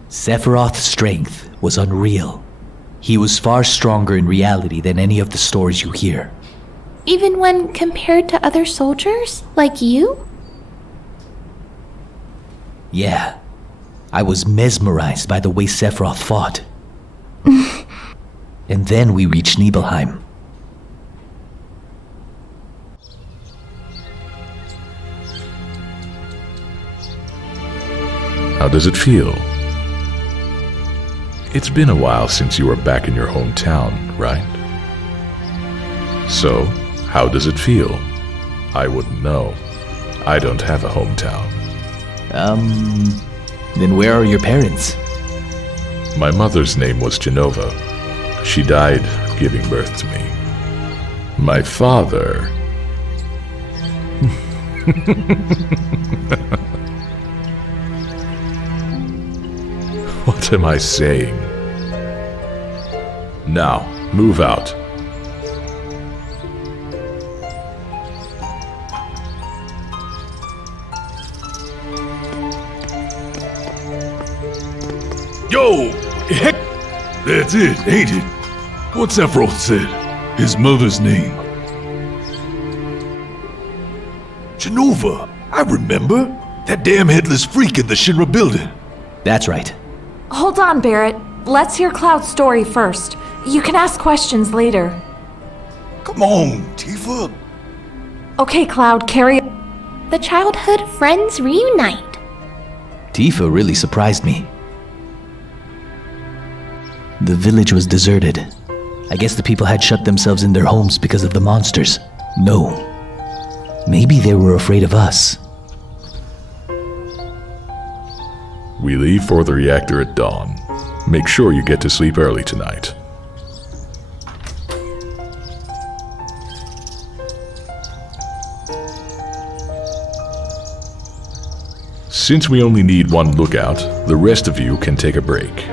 Sephiroth's strength was unreal. He was far stronger in reality than any of the stories you hear. Even when compared to other soldiers, like you? Yeah, I was mesmerized by the way Sephiroth fought. And then we reached Nibelheim. How does it feel? It's been a while since you were back in your hometown, right? So, how does it feel? I wouldn't know. I don't have a hometown. Then where are your parents? My mother's name was Genova. She died giving birth to me. My father... What am I saying? Now, move out. Yo! Heck! That's it, ain't it? What's Sephiroth said? His mother's name. Genova! I remember! That damn headless freak in the Shinra building. That's right. Hold on, Barrett. Let's hear Cloud's story first. You can ask questions later. Come on, Tifa! Okay, Cloud, carry... The childhood friends reunite. Tifa really surprised me. The village was deserted. I guess the people had shut themselves in their homes because of the monsters. No. Maybe they were afraid of us. We leave for the reactor at dawn. Make sure you get to sleep early tonight. Since we only need one lookout, the rest of you can take a break.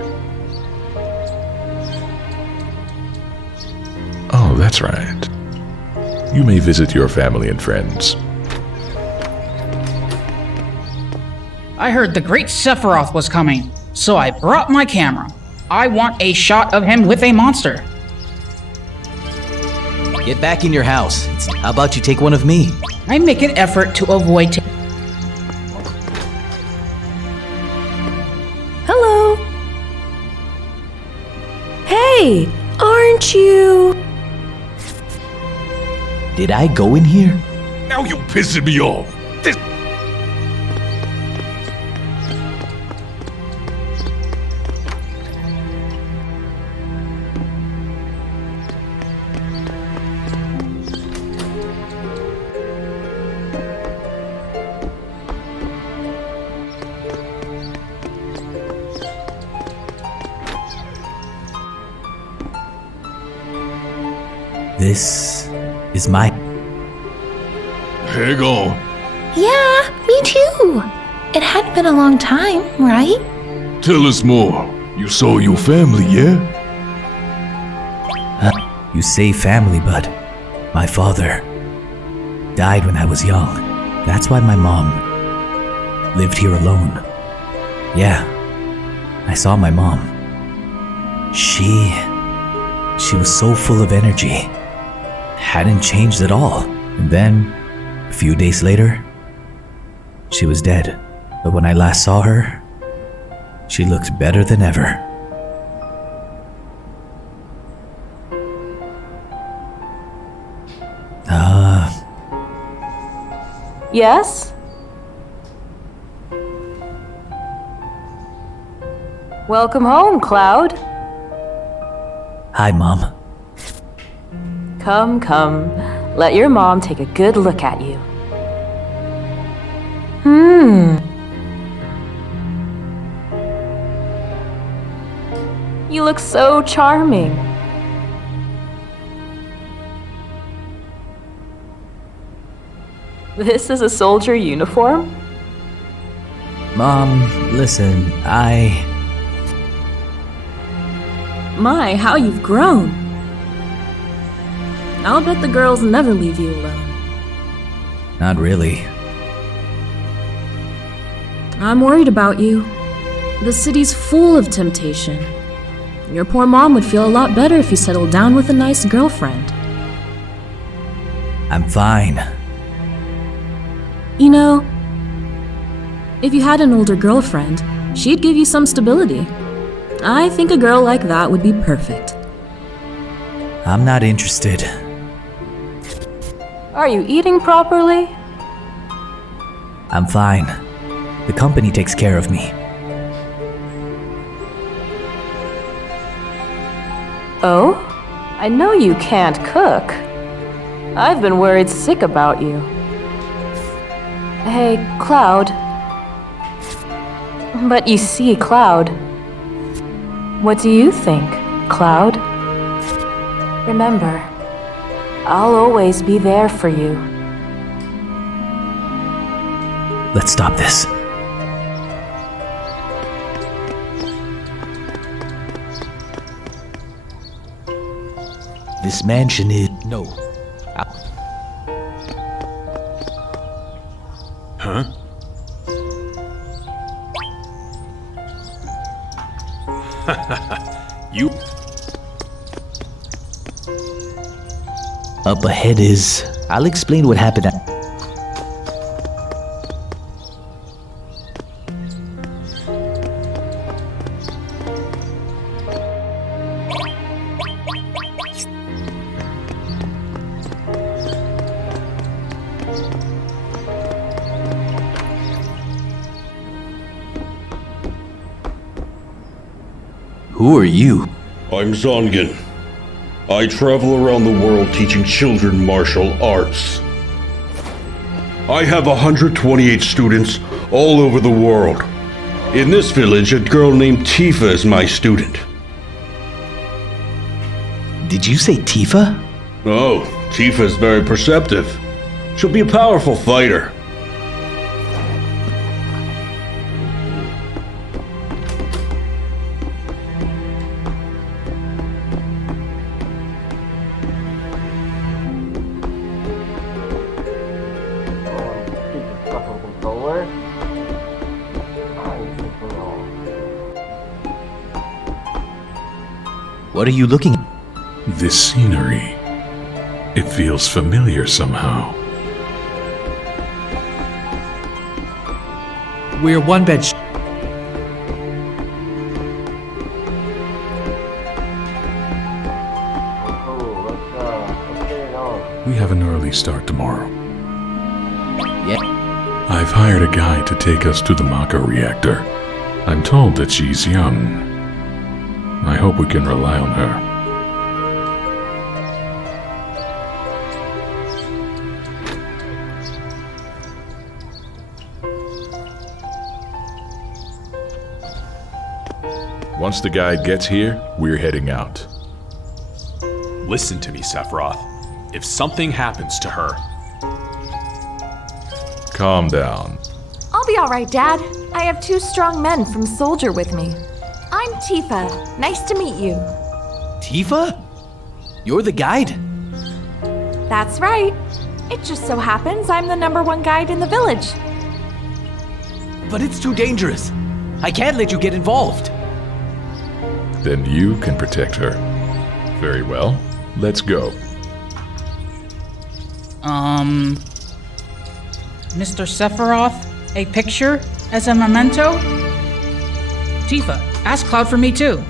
Oh, that's right. You may visit your family and friends. I heard the great Sephiroth was coming, so I brought my camera. I want a shot of him with a monster. Get back in your house. How about you take one of me? I make an effort to avoid... Hello. Hey, aren't you... Did I go in here? Now you pissing me off. This... This is my... Hang on. Yeah, me too. It had been a long time, right? Tell us more. You saw your family, yeah? You say family, but my father died when I was young. That's why my mom lived here alone. Yeah, I saw my mom. She was so full of energy. Hadn't changed at all. And then, a few days later, she was dead. But when I last saw her, she looked better than ever. Yes? Welcome home, Cloud. Hi, Mom. Come. Let your mom take a good look at you. You look so charming. This is a soldier uniform? Mom, listen, My, how you've grown. I'll bet the girls never leave you alone. Not really. I'm worried about you. The city's full of temptation. Your poor mom would feel a lot better if you settled down with a nice girlfriend. I'm fine. You know, if you had an older girlfriend, she'd give you some stability. I think a girl like that would be perfect. I'm not interested. Are you eating properly? I'm fine. The company takes care of me. I know you can't cook. I've been worried sick about you. Hey, Cloud. But you see, Cloud. What do you think, Cloud? Remember, I'll always be there for you. Let's stop this. This mansion is... No. Huh? You... Up ahead is... I'll explain what happened at... Who are you? I'm Zongen. I travel around the world teaching children martial arts. I have 128 students all over the world. In this village, a girl named Tifa is my student. Did you say Tifa? Oh, Tifa is very perceptive. She'll be a powerful fighter. What are you looking at? This scenery. It feels familiar somehow. We're one bench. We have an early start tomorrow. Yeah. I've hired a guy to take us to the Maka reactor. I'm told that she's young. I hope we can rely on her. Once the guide gets here, we're heading out. Listen to me, Sephiroth. If something happens to her... Calm down. I'll be alright, Dad. I have 2 strong men from Soldier with me. I'm Tifa. Nice to meet you. Tifa? You're the guide? That's right. It just so happens I'm the #1 guide in the village. But it's too dangerous. I can't let you get involved. Then you can protect her. Very well. Let's go. Mr. Sephiroth, a picture as a memento? Tifa, ask Cloud for me too.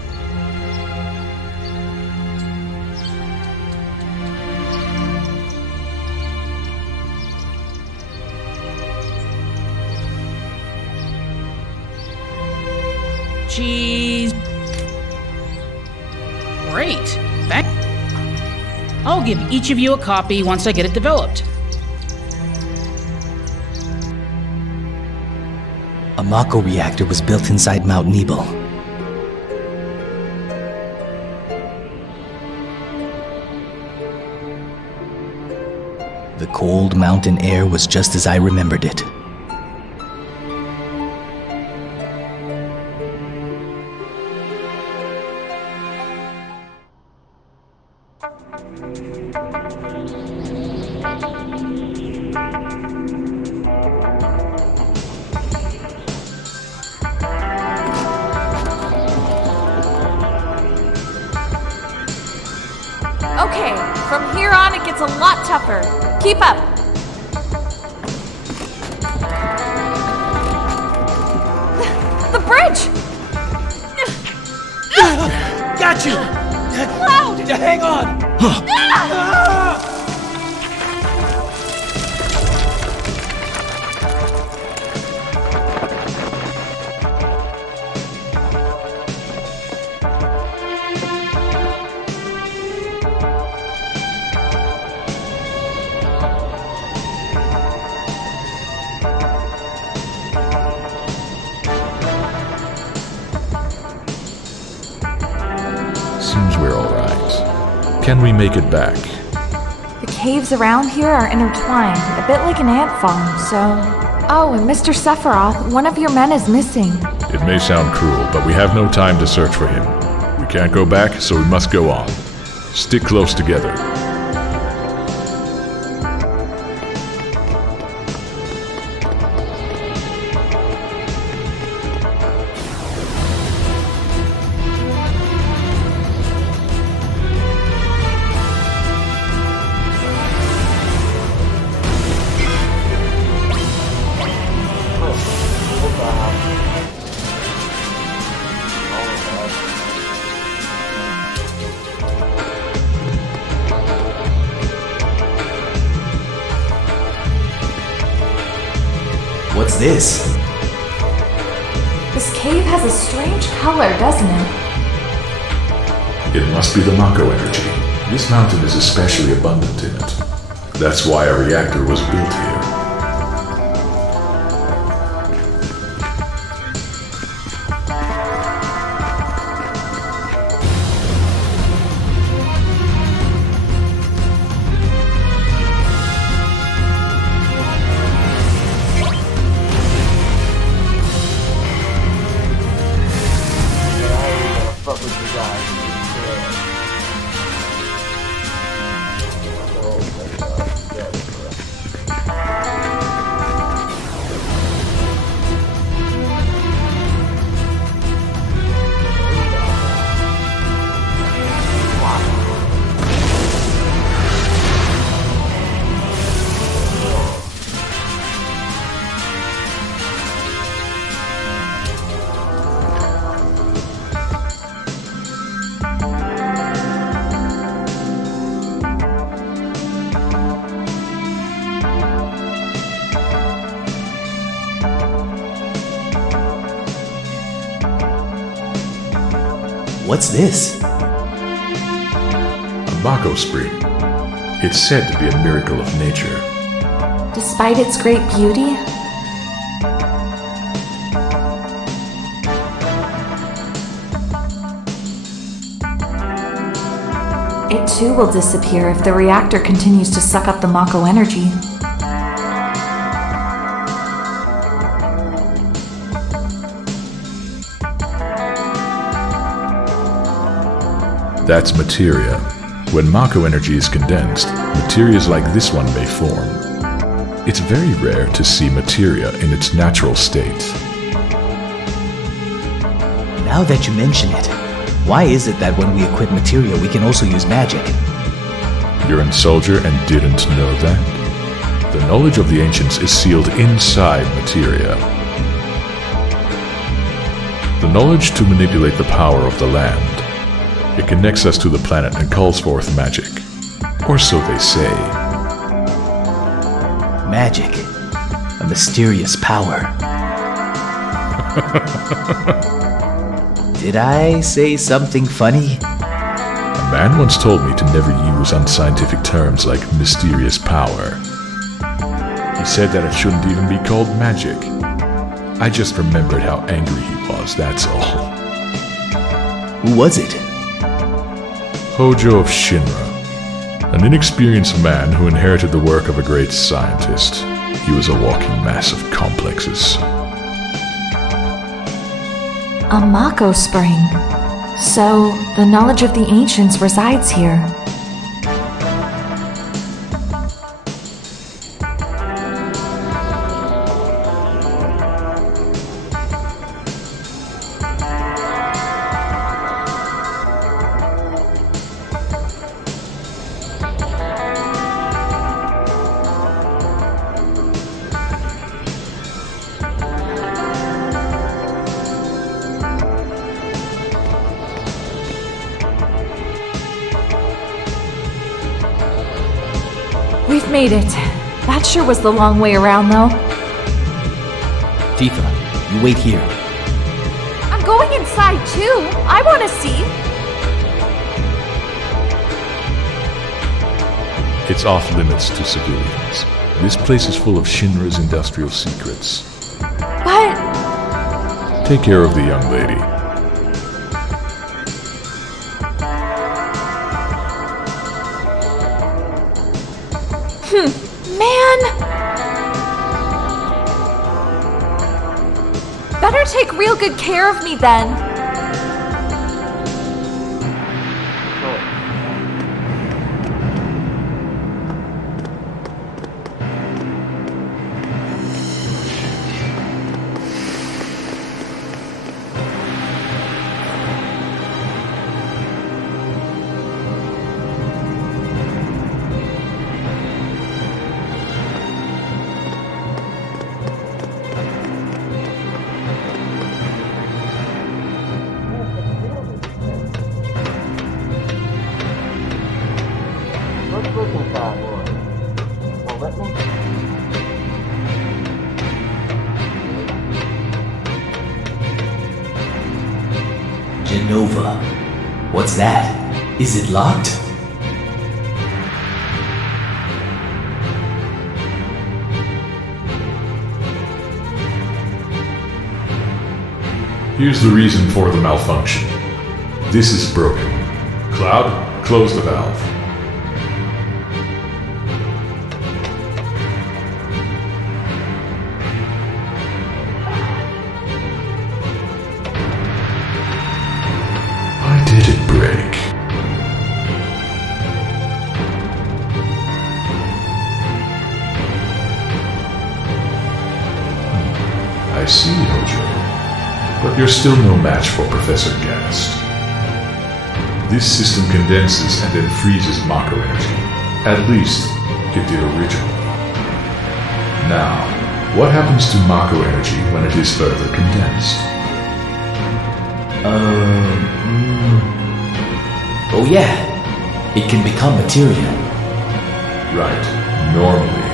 Jeez. Great. I'll give each of you a copy once I get it developed. A Mako reactor was built inside Mount Nebel. The cold mountain air was just as I remembered it. Okay, from here on it gets a lot tougher. Keep up. The bridge! Got you! Cloud! Hang on! Can we make it back? The caves around here are intertwined, a bit like an ant farm, so... Oh, and Mr. Sephiroth, one of your men is missing. It may sound cruel, but we have no time to search for him. We can't go back, so we must go on. Stick close together. What's this? This cave has a strange color, doesn't it? It must be the Mako energy. This mountain is especially abundant in it. That's why a reactor was built here. What's this? A Mako spring. It's said to be a miracle of nature. Despite its great beauty, it too will disappear if the reactor continues to suck up the Mako energy. That's materia. When Mako energy is condensed, materias like this one may form. It's very rare to see materia in its natural state. Now that you mention it, why is it that when we equip materia we can also use magic? You're a soldier and didn't know that? The knowledge of the ancients is sealed inside materia. The knowledge to manipulate the power of the land. It connects us to the planet and calls forth magic. Or so they say. Magic. A mysterious power. Did I say something funny? A man once told me to never use unscientific terms like mysterious power. He said that it shouldn't even be called magic. I just remembered how angry he was, that's all. Who was it? Hojo of Shinra. An inexperienced man who inherited the work of a great scientist. He was a walking mass of complexes. A Mako spring. So, the knowledge of the ancients resides here. We've made it. That sure was the long way around, though. Tifa, you wait here. I'm going inside, too. I want to see. It's off limits to civilians. This place is full of Shinra's industrial secrets. But... Take care of the young lady. Man! Better take real good care of me then. Genova. What's that? Is it locked? Here's the reason for the malfunction. This is broken. Cloud, close the valve. Why did it break? I see, Hojo. But you're still no match for Professor Gast. This system condenses and then freezes Mako energy. At least, it did originally. Now, what happens to Mako energy when it is further condensed? Oh yeah, it can become materia. Right, normally.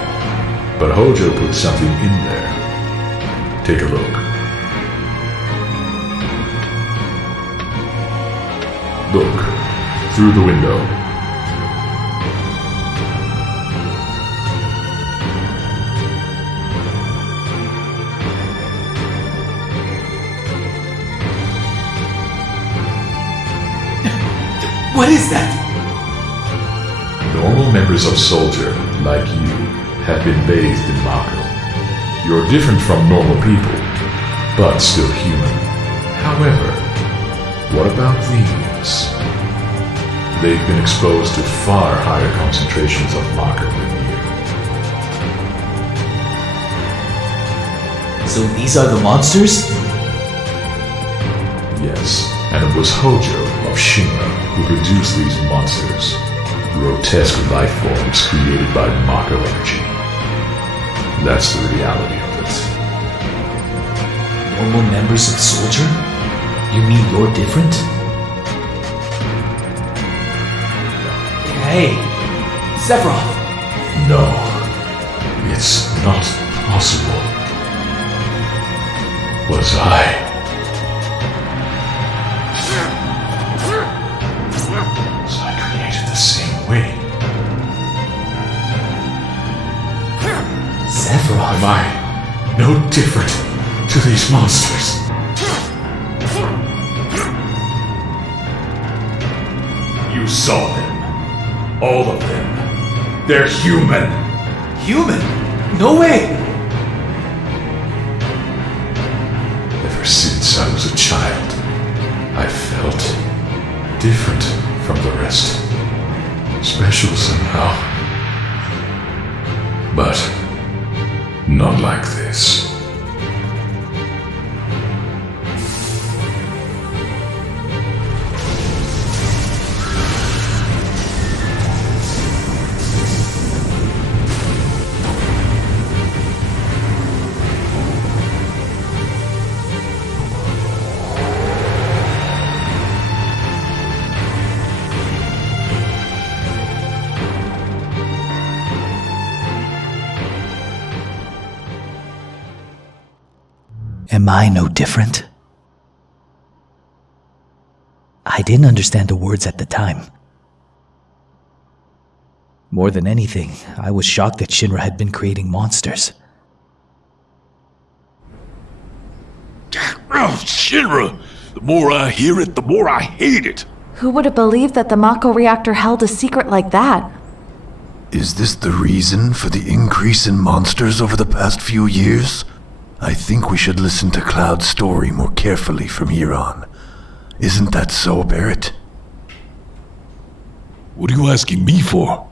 But Hojo put something in there. Take a look. Look, through the window. What is that? Normal members of Soldier, like you, have been bathed in Mako. You're different from normal people, but still human. However, what about these? They've been exposed to far higher concentrations of Mako than you. So these are the monsters? Yes, and it was Hojo of Shinra who produced these monsters. Grotesque life forms created by Mako energy. That's the reality of it. Normal members of Soldier? You mean you're different? Hey, Sephiroth! No, it's not possible. Was I created the same way? Sephiroth? Am I no different to these monsters? You saw them. All of them. They're human. Human? No way! Ever since I was a child, I felt different from the rest. Special somehow. But not like this. Am I no different? I didn't understand the words at the time. More than anything, I was shocked that Shinra had been creating monsters. Oh, Shinra! The more I hear it, the more I hate it! Who would have believed that the Mako reactor held a secret like that? Is this the reason for the increase in monsters over the past few years? I think we should listen to Cloud's story more carefully from here on. Isn't that so, Barrett? What are you asking me for?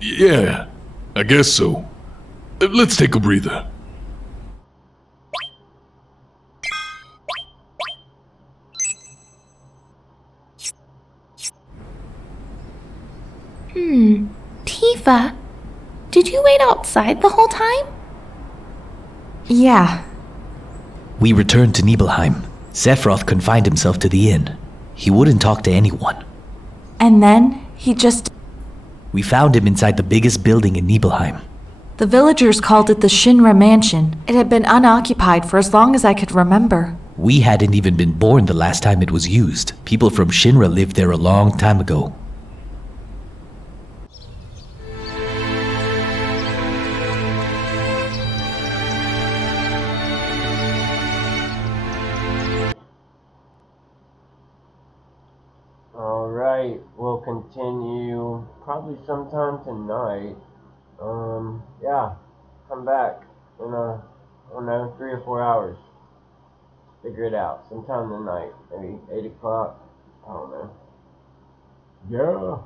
Yeah, I guess so. Let's take a breather. Tifa, did you wait outside the whole time? Yeah. We returned to Nibelheim. Sephiroth confined himself to the inn. He wouldn't talk to anyone. And then he just. We found him inside the biggest building in Nibelheim. The villagers called it the Shinra Mansion. It had been unoccupied for as long as I could remember. We hadn't even been born the last time it was used. People from Shinra lived there a long time ago. Alright, we'll continue probably sometime tonight. Yeah, come back in I don't know, 3 or 4 hours. Figure it out. Sometime tonight, maybe 8 o'clock. I don't know. Yeah.